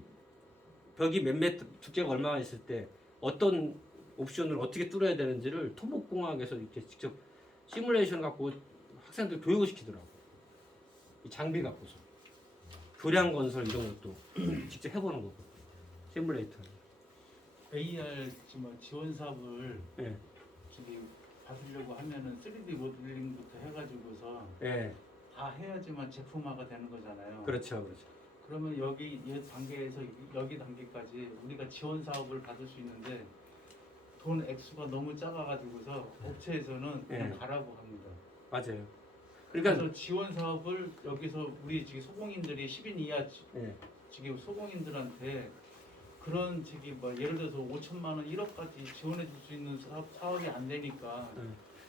벽이 몇몇 두께가 얼마나 있을 때 어떤 옵션을 어떻게 뚫어야 되는지를 토목공학에서 이렇게 직접 시뮬레이션 갖고 학생들 교육을 시키더라고. 이 장비 갖고서 교량 건설 이런 것도 직접 해보는 거고 시뮬레이터. AR 지금 지원 사업을 예, 저기 받으려고 하면은 3D 모델링부터 해가지고서 예, 다 해야지만 제품화가 되는 거잖아요. 그렇죠, 그렇죠. 그러면 여기 이 단계에서 여기 단계까지 우리가 지원 사업을 받을 수 있는데 돈 액수가 너무 작아가지고서 업체에서는 그냥 예. 가라고 합니다. 맞아요. 그러니까 그래서 지원 사업을 여기서 우리 지금 소공인들이 10인 이하 예, 지금 소공인들한테 그런 저기 뭐 예를 들어서 5천만 원 1억까지 지원해 줄 수 있는 사업이 안 되니까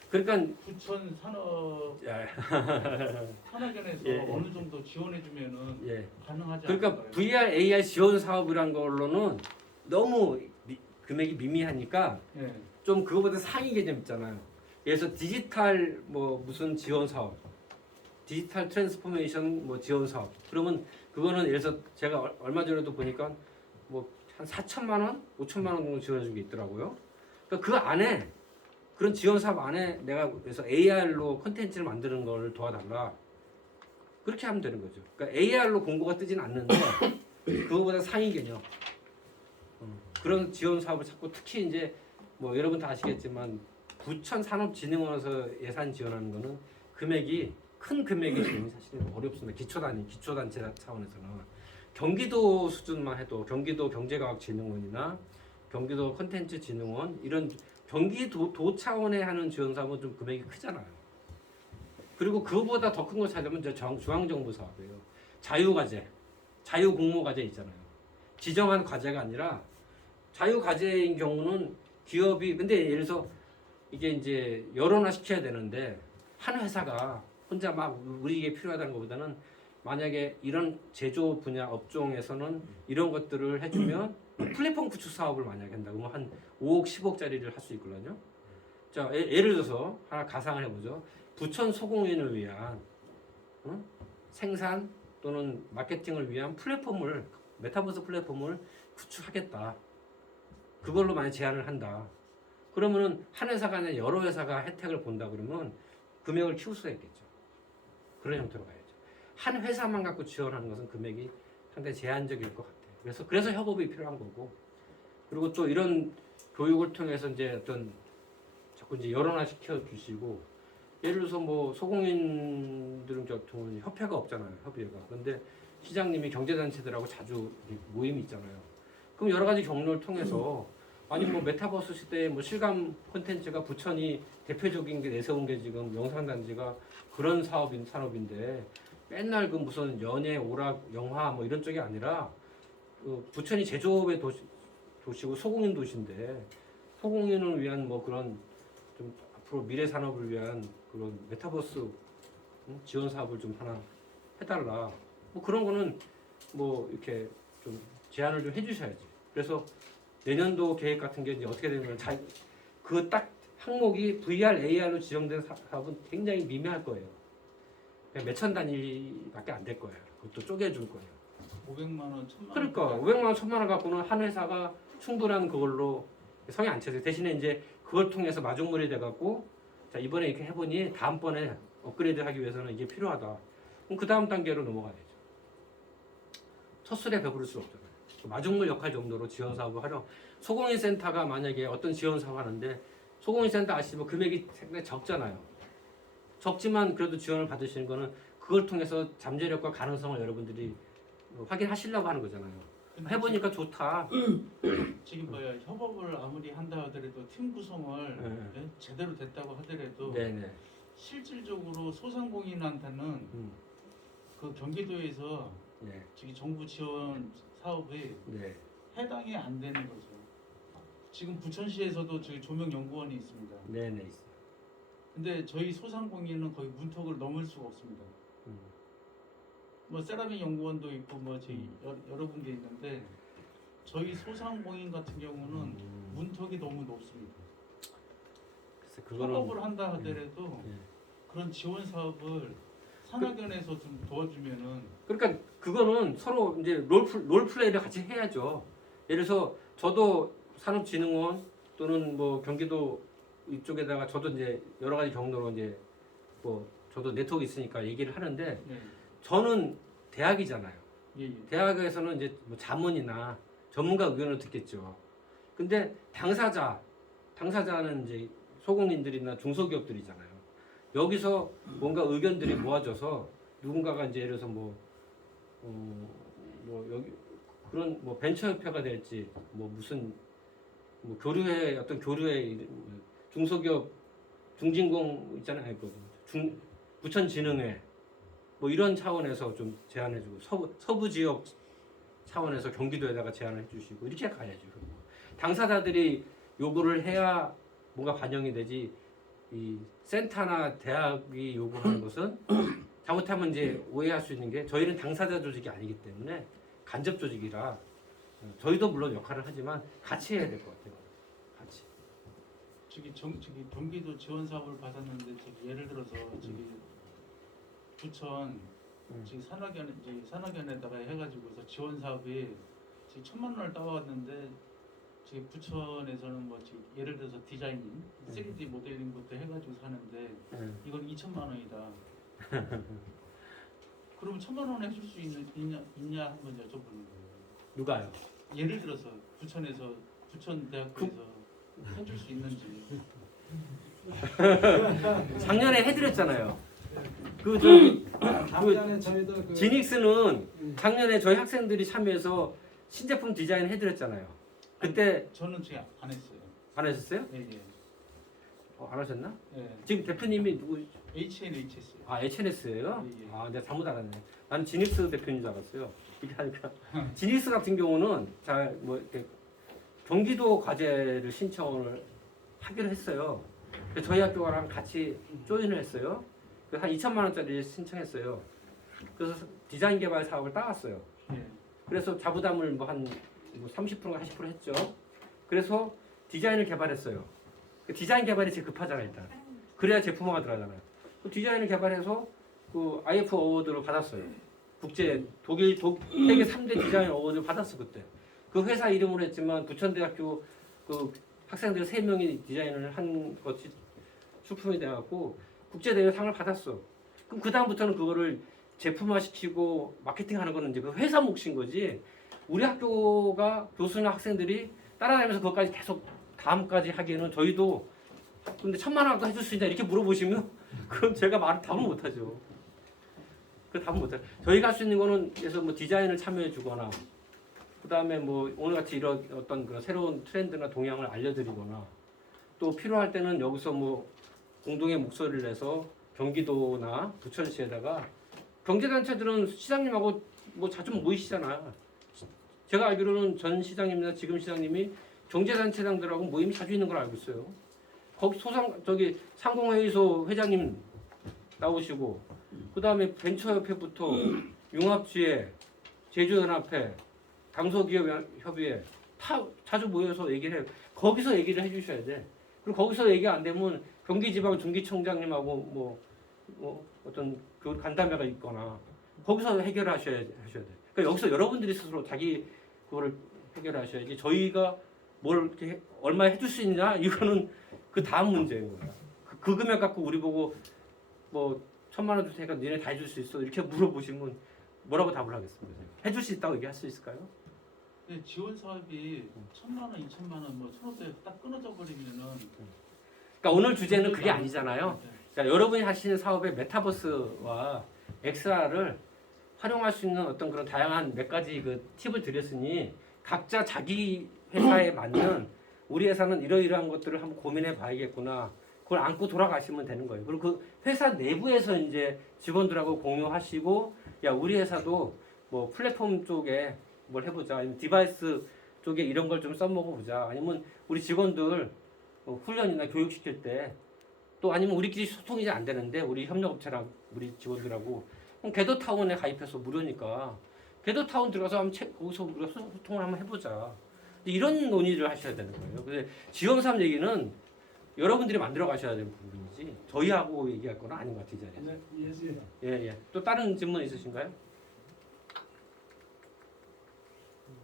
그러니까 부천 산업연에서 예, 예. 어느 정도 지원해 주면은 예. 가능하지 그러니까 않을까요? VR, AR 지원 사업이란 걸로는 너무 금액이 미미하니까 예. 좀 그거보다 상위 개념 있잖아요. 그래서 디지털 뭐 무슨 지원 사업, 디지털 트랜스포메이션 뭐 지원 사업. 그러면 그거는 예를 들어서 제가 얼마 전에도 보니까 뭐 한 4천만 원, 5천만 원 정도 지원해 준 게 있더라고요. 그러니까 그 안에 그런 지원 사업 안에 내가 그래서 AR로 콘텐츠를 만드는 걸 도와달라. 그렇게 하면 되는 거죠. 그러니까 AR로 공고가 뜨진 않는데 그거보다 상위 개념. 그런 지원 사업을 찾고 특히 이제 뭐 여러분 다 아시겠지만 부천 산업진흥원에서 예산 지원하는 거는 금액이 큰 금액이 지원이 사실은 어렵습니다. 기초단체 차원에서는 경기도 수준만 해도 경기도 경제과학진흥원이나 경기도 콘텐츠진흥원 이런 경기도 차원에 하는 지원 사업은 좀 금액이 크잖아요. 그리고 그거보다 더 큰 거 찾으면 이제 중앙정부 사업이에요. 자유과제, 자유공모과제 있잖아요. 지정한 과제가 아니라 자유과제인 경우는 기업이 근데 예를 들어서 이게 이제 여론화 시켜야 되는데 한 회사가 혼자 막 우리에게 필요하다는 것보다는 만약에 이런 제조 분야 업종에서는 이런 것들을 해주면 플랫폼 구축 사업을 만약에 한다 그러면 한 5억, 10억짜리를 할 수 있거든요. 자, 예를 들어서 하나 가상을 해보죠. 부천 소공인을 위한 생산 또는 마케팅을 위한 플랫폼을 메타버스 플랫폼을 구축하겠다. 그걸로 만약 제안을 한다. 그러면은 한 회사가 아니라 여러 회사가 혜택을 본다 그러면 금액을 키울 수가 있겠죠. 그런 형태로 가야죠. 한 회사만 갖고 지원하는 것은 금액이 상당히 제한적일 것 같아요. 그래서 협업이 필요한 거고. 그리고 또 이런 교육을 통해서 이제 어떤 자꾸 이제 여론화 시켜 주시고 예를 들어서 뭐 소공인들은 같은 협회가 없잖아요. 협의회가. 그런데 시장님이 경제단체들하고 자주 모임이 있잖아요. 그럼 여러 가지 경로를 통해서 아니 뭐 메타버스 시대에 뭐 실감 콘텐츠가 부천이 대표적인 게 내세운 게 지금 영상단지가 그런 산업인데 맨날 그 무슨 연예, 오락, 영화 뭐 이런 쪽이 아니라 그 부천이 제조업의 도시고 소공인 도시인데 소공인을 위한 뭐 그런 좀 앞으로 미래 산업을 위한 그런 메타버스 지원 사업을 좀 하나 해달라. 뭐 그런 거는 뭐 이렇게 좀 제안을 좀 해주셔야지. 그래서 내년도 계획 같은 게 이제 어떻게 되면 그 딱 항목이 VR, AR로 지정된 사업은 굉장히 미미할 거예요. 그냥 몇천 단위밖에 안 될 거예요. 그것도 쪼개줄 거예요. 500만 원, 1000만 원. 그러니까 500만 원, 1000만 원 갖고는 한 회사가 충분한 그걸로 성이 안 차죠. 대신에 이제 그걸 통해서 마중물이 돼갖고 자 이번에 이렇게 해보니 다음번에 업그레이드하기 위해서는 이게 필요하다. 그럼 그 다음 단계로 넘어가야 되죠. 첫 술에 배부를 수 없잖아요. 마중물 역할 정도로 지원 사업을 활용. 소공인 센터가 만약에 어떤 지원 사업 하는데 소공인 센터 아시면 금액이 상당히 적잖아요. 적지만 그래도 지원을 받으시는 거는 그걸 통해서 잠재력과 가능성을 여러분들이 확인하시려고 하는 거잖아요. 근데 해보니까 좋다. 지금 뭐야 협업을 아무리 한다 하더라도 팀 구성을 네. 예? 제대로 됐다고 하더라도 네네. 실질적으로 소상공인한테는 그 경기도에서 네. 지금 정부 지원 사업이 네. 해당이 안 되는 거죠. 지금 부천시에서도 저희 조명연구원이 있습니다. 네네. 있어요. 근데 저희 소상공인은 거의 문턱을 넘을 수가 없습니다. 뭐 세라믹 연구원도 있고 뭐 저희 여러 군데 있는데 저희 소상공인 같은 경우는 문턱이 너무 높습니다. 그래서 그거는 협업을 한다 하더라도 예. 그런 지원 사업을 산학연에서 좀 도와주면은 그러니까 그거는 서로 이제 롤 플레이를 같이 해야죠. 예를 들어서 저도 산업진흥원 또는 뭐 경기도 이쪽에다가 저도 이제 여러 가지 경로로 이제 뭐 저도 네트워크 있으니까 얘기를 하는데 네. 저는 대학이잖아요. 예, 예. 대학에서는 이제 뭐 자문이나 전문가 의견을 듣겠죠. 근데 당사자는 이제 소공인들이나 중소기업들이잖아요. 여기서 뭔가 의견들이 모아져서 누군가가 이제 예를 들어서 뭐 여기 그런 뭐 벤처협회가 될지 뭐 무슨 뭐 교류회 어떤 교류회 중소기업 중진공 있잖아요. 아니, 부천진흥회 뭐 이런 차원에서 좀 제안해주고 서부 지역 차원에서 경기도에다가 제안을 해주시고 이렇게 가야죠. 당사자들이 요구를 해야 뭔가 반영이 되지. 이 센터나 대학이 요구하는 것은 잘못하면 이제 오해할 수 있는 게 저희는 당사자 조직이 아니기 때문에 간접 조직이라 저희도 물론 역할을 하지만 같이 해야 될 것 같아요. 같이. 저기 경기도 지원 사업을 받았는데 저기 예를 들어서 저기 부천 지금 산학연에다가 해가지고서 지원 사업이 지금 1,000만 원을 따왔는데 지금 부천에서는 뭐 지금 예를 들어서 디자이닝, 3D 모델링부터 해가지고 사는데 이건 2천만 원이다. 그러면 1,000만 원 해줄 수 있냐 한번 여쭤보는 거예요. 누가요? 예를 들어서 부천 대학교에서 해줄 수 있는지. 작년에 해드렸잖아요. 저기 작년에 저희도 그 지닉스는 작년에 저희 학생들이 참여해서 신제품 디자인 해드렸잖아요. 그때 저는 지금 안 했어요. 안 하셨어요? 예, 예. 안 하셨나? 예. 지금 대표님이 누구? HNHS요. 아 HNS예요? 예, 예. 아 내가 잘못 알았네. 나는 지닉스 대표인 줄 알았어요. 이게 하니까 지닉스 같은 경우는 잘 뭐 이렇게 경기도 과제를 신청을 하기로 했어요. 그래서 저희 학교랑 같이 조인을 했어요. 그래서 한 2천만 원짜리 신청했어요. 그래서 디자인 개발 사업을 따왔어요. 예. 그래서 자부담을 뭐 한 30%가 40% 했죠. 그래서 디자인을 개발했어요. 그 디자인 개발이 제일 급하잖아요, 일단. 그래야 제품화가 들어가잖아요. 그 디자인을 개발해서 그 IF 어워드를 받았어요. 세계 3대 디자인 어워드를 받았어 그때. 그 회사 이름으로 했지만 부천대학교 그 학생들 3명이 디자인을 한 것이 출품이 돼갖고 국제대회 상을 받았어. 그럼 그 다음부터는 그거를 제품화시키고 마케팅하는 거는 이제 그 회사 몫인 거지. 우리 학교가 교수나 학생들이 따라다니면서 그것까지 계속 다음까지 하기에는 저희도 근데 1,000만 원도 해줄 수 있냐 이렇게 물어보시면 그럼 제가 말을 답은 못하죠. 그 답은 못해요. 저희가 할 수 있는 거는 그래서 뭐 디자인을 참여해주거나 그 다음에 뭐 오늘같이 이런 어떤 그런 새로운 트렌드나 동향을 알려드리거나 또 필요할 때는 여기서 뭐 공동의 목소리를 내서 경기도나 부천시에다가 경제단체들은 시장님하고 뭐 자주 모이시잖아. 제가 알기로는 전 시장님이나 지금 시장님이 경제단체장들하고 모임이 자주 있는 걸 알고 있어요. 거기 상공회의소 회장님 나오시고 그 다음에 벤처협회부터 융합지회, 제주연합회, 강소기업협의회 다 자주 모여서 얘기를 해요. 거기서 얘기를 해주셔야 돼. 그리고 거기서 얘기 안 되면 경기지방중기청장님하고 뭐 어떤 그 간담회가 있거나 거기서 해결하셔야 돼. 그러니까 여기서 여러분들이 스스로 자기 그거를 해결하셔야지. 저희가 뭘 이렇게 얼마 해줄 수 있냐 이거는 그 다음 문제인 거야. 그 금액 갖고 우리 보고 뭐 1,000만 원 줄 테니까 니네 다 해줄 수 있어 이렇게 물어보시면 뭐라고 답을 하겠습니까? 해줄 수 있다고 얘기할 수 있을까요? 근데 지원 사업이 1,000만 원, 2,000만 원, 뭐 1,500원 딱 끊어져 버리면은. 그러니까 오늘 주제는 그게 아니잖아요. 자, 여러분이 하시는 사업의 메타버스와 XR을 활용할 수 있는 어떤 그런 다양한 몇 가지 그 팁을 드렸으니 각자 자기 회사에 맞는 우리 회사는 이러이러한 것들을 한번 고민해 봐야겠구나. 그걸 안고 돌아가시면 되는 거예요. 그리고 그 회사 내부에서 이제 직원들하고 공유하시고 야 우리 회사도 뭐 플랫폼 쪽에 뭘 해보자. 아니면 디바이스 쪽에 이런 걸 좀 써먹어 보자. 아니면 우리 직원들 훈련이나 교육시킬 때 또 아니면 우리끼리 소통이 잘 안 되는데 우리 협력업체랑 우리 직원들하고 그럼 궤도타운에 가입해서 무료니까 궤도타운 들어가서 한번 거기서 우리가 소통을 한번 해보자. 이런 논의를 하셔야 되는 거예요. 근데 지원사업 얘기는 여러분들이 만들어 가셔야 되는 부분이지 저희하고 얘기할 건 아닌 것 같아요. 이 자리에서. 예. 또 다른 질문 있으신가요?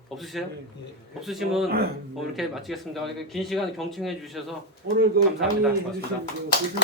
없으세요? 예, 예. 없으시면 이렇게 마치겠습니다. 긴 시간 경청해 주셔서 오늘 그 감사합니다. 강의해 주신 고맙습니다. 그 교수님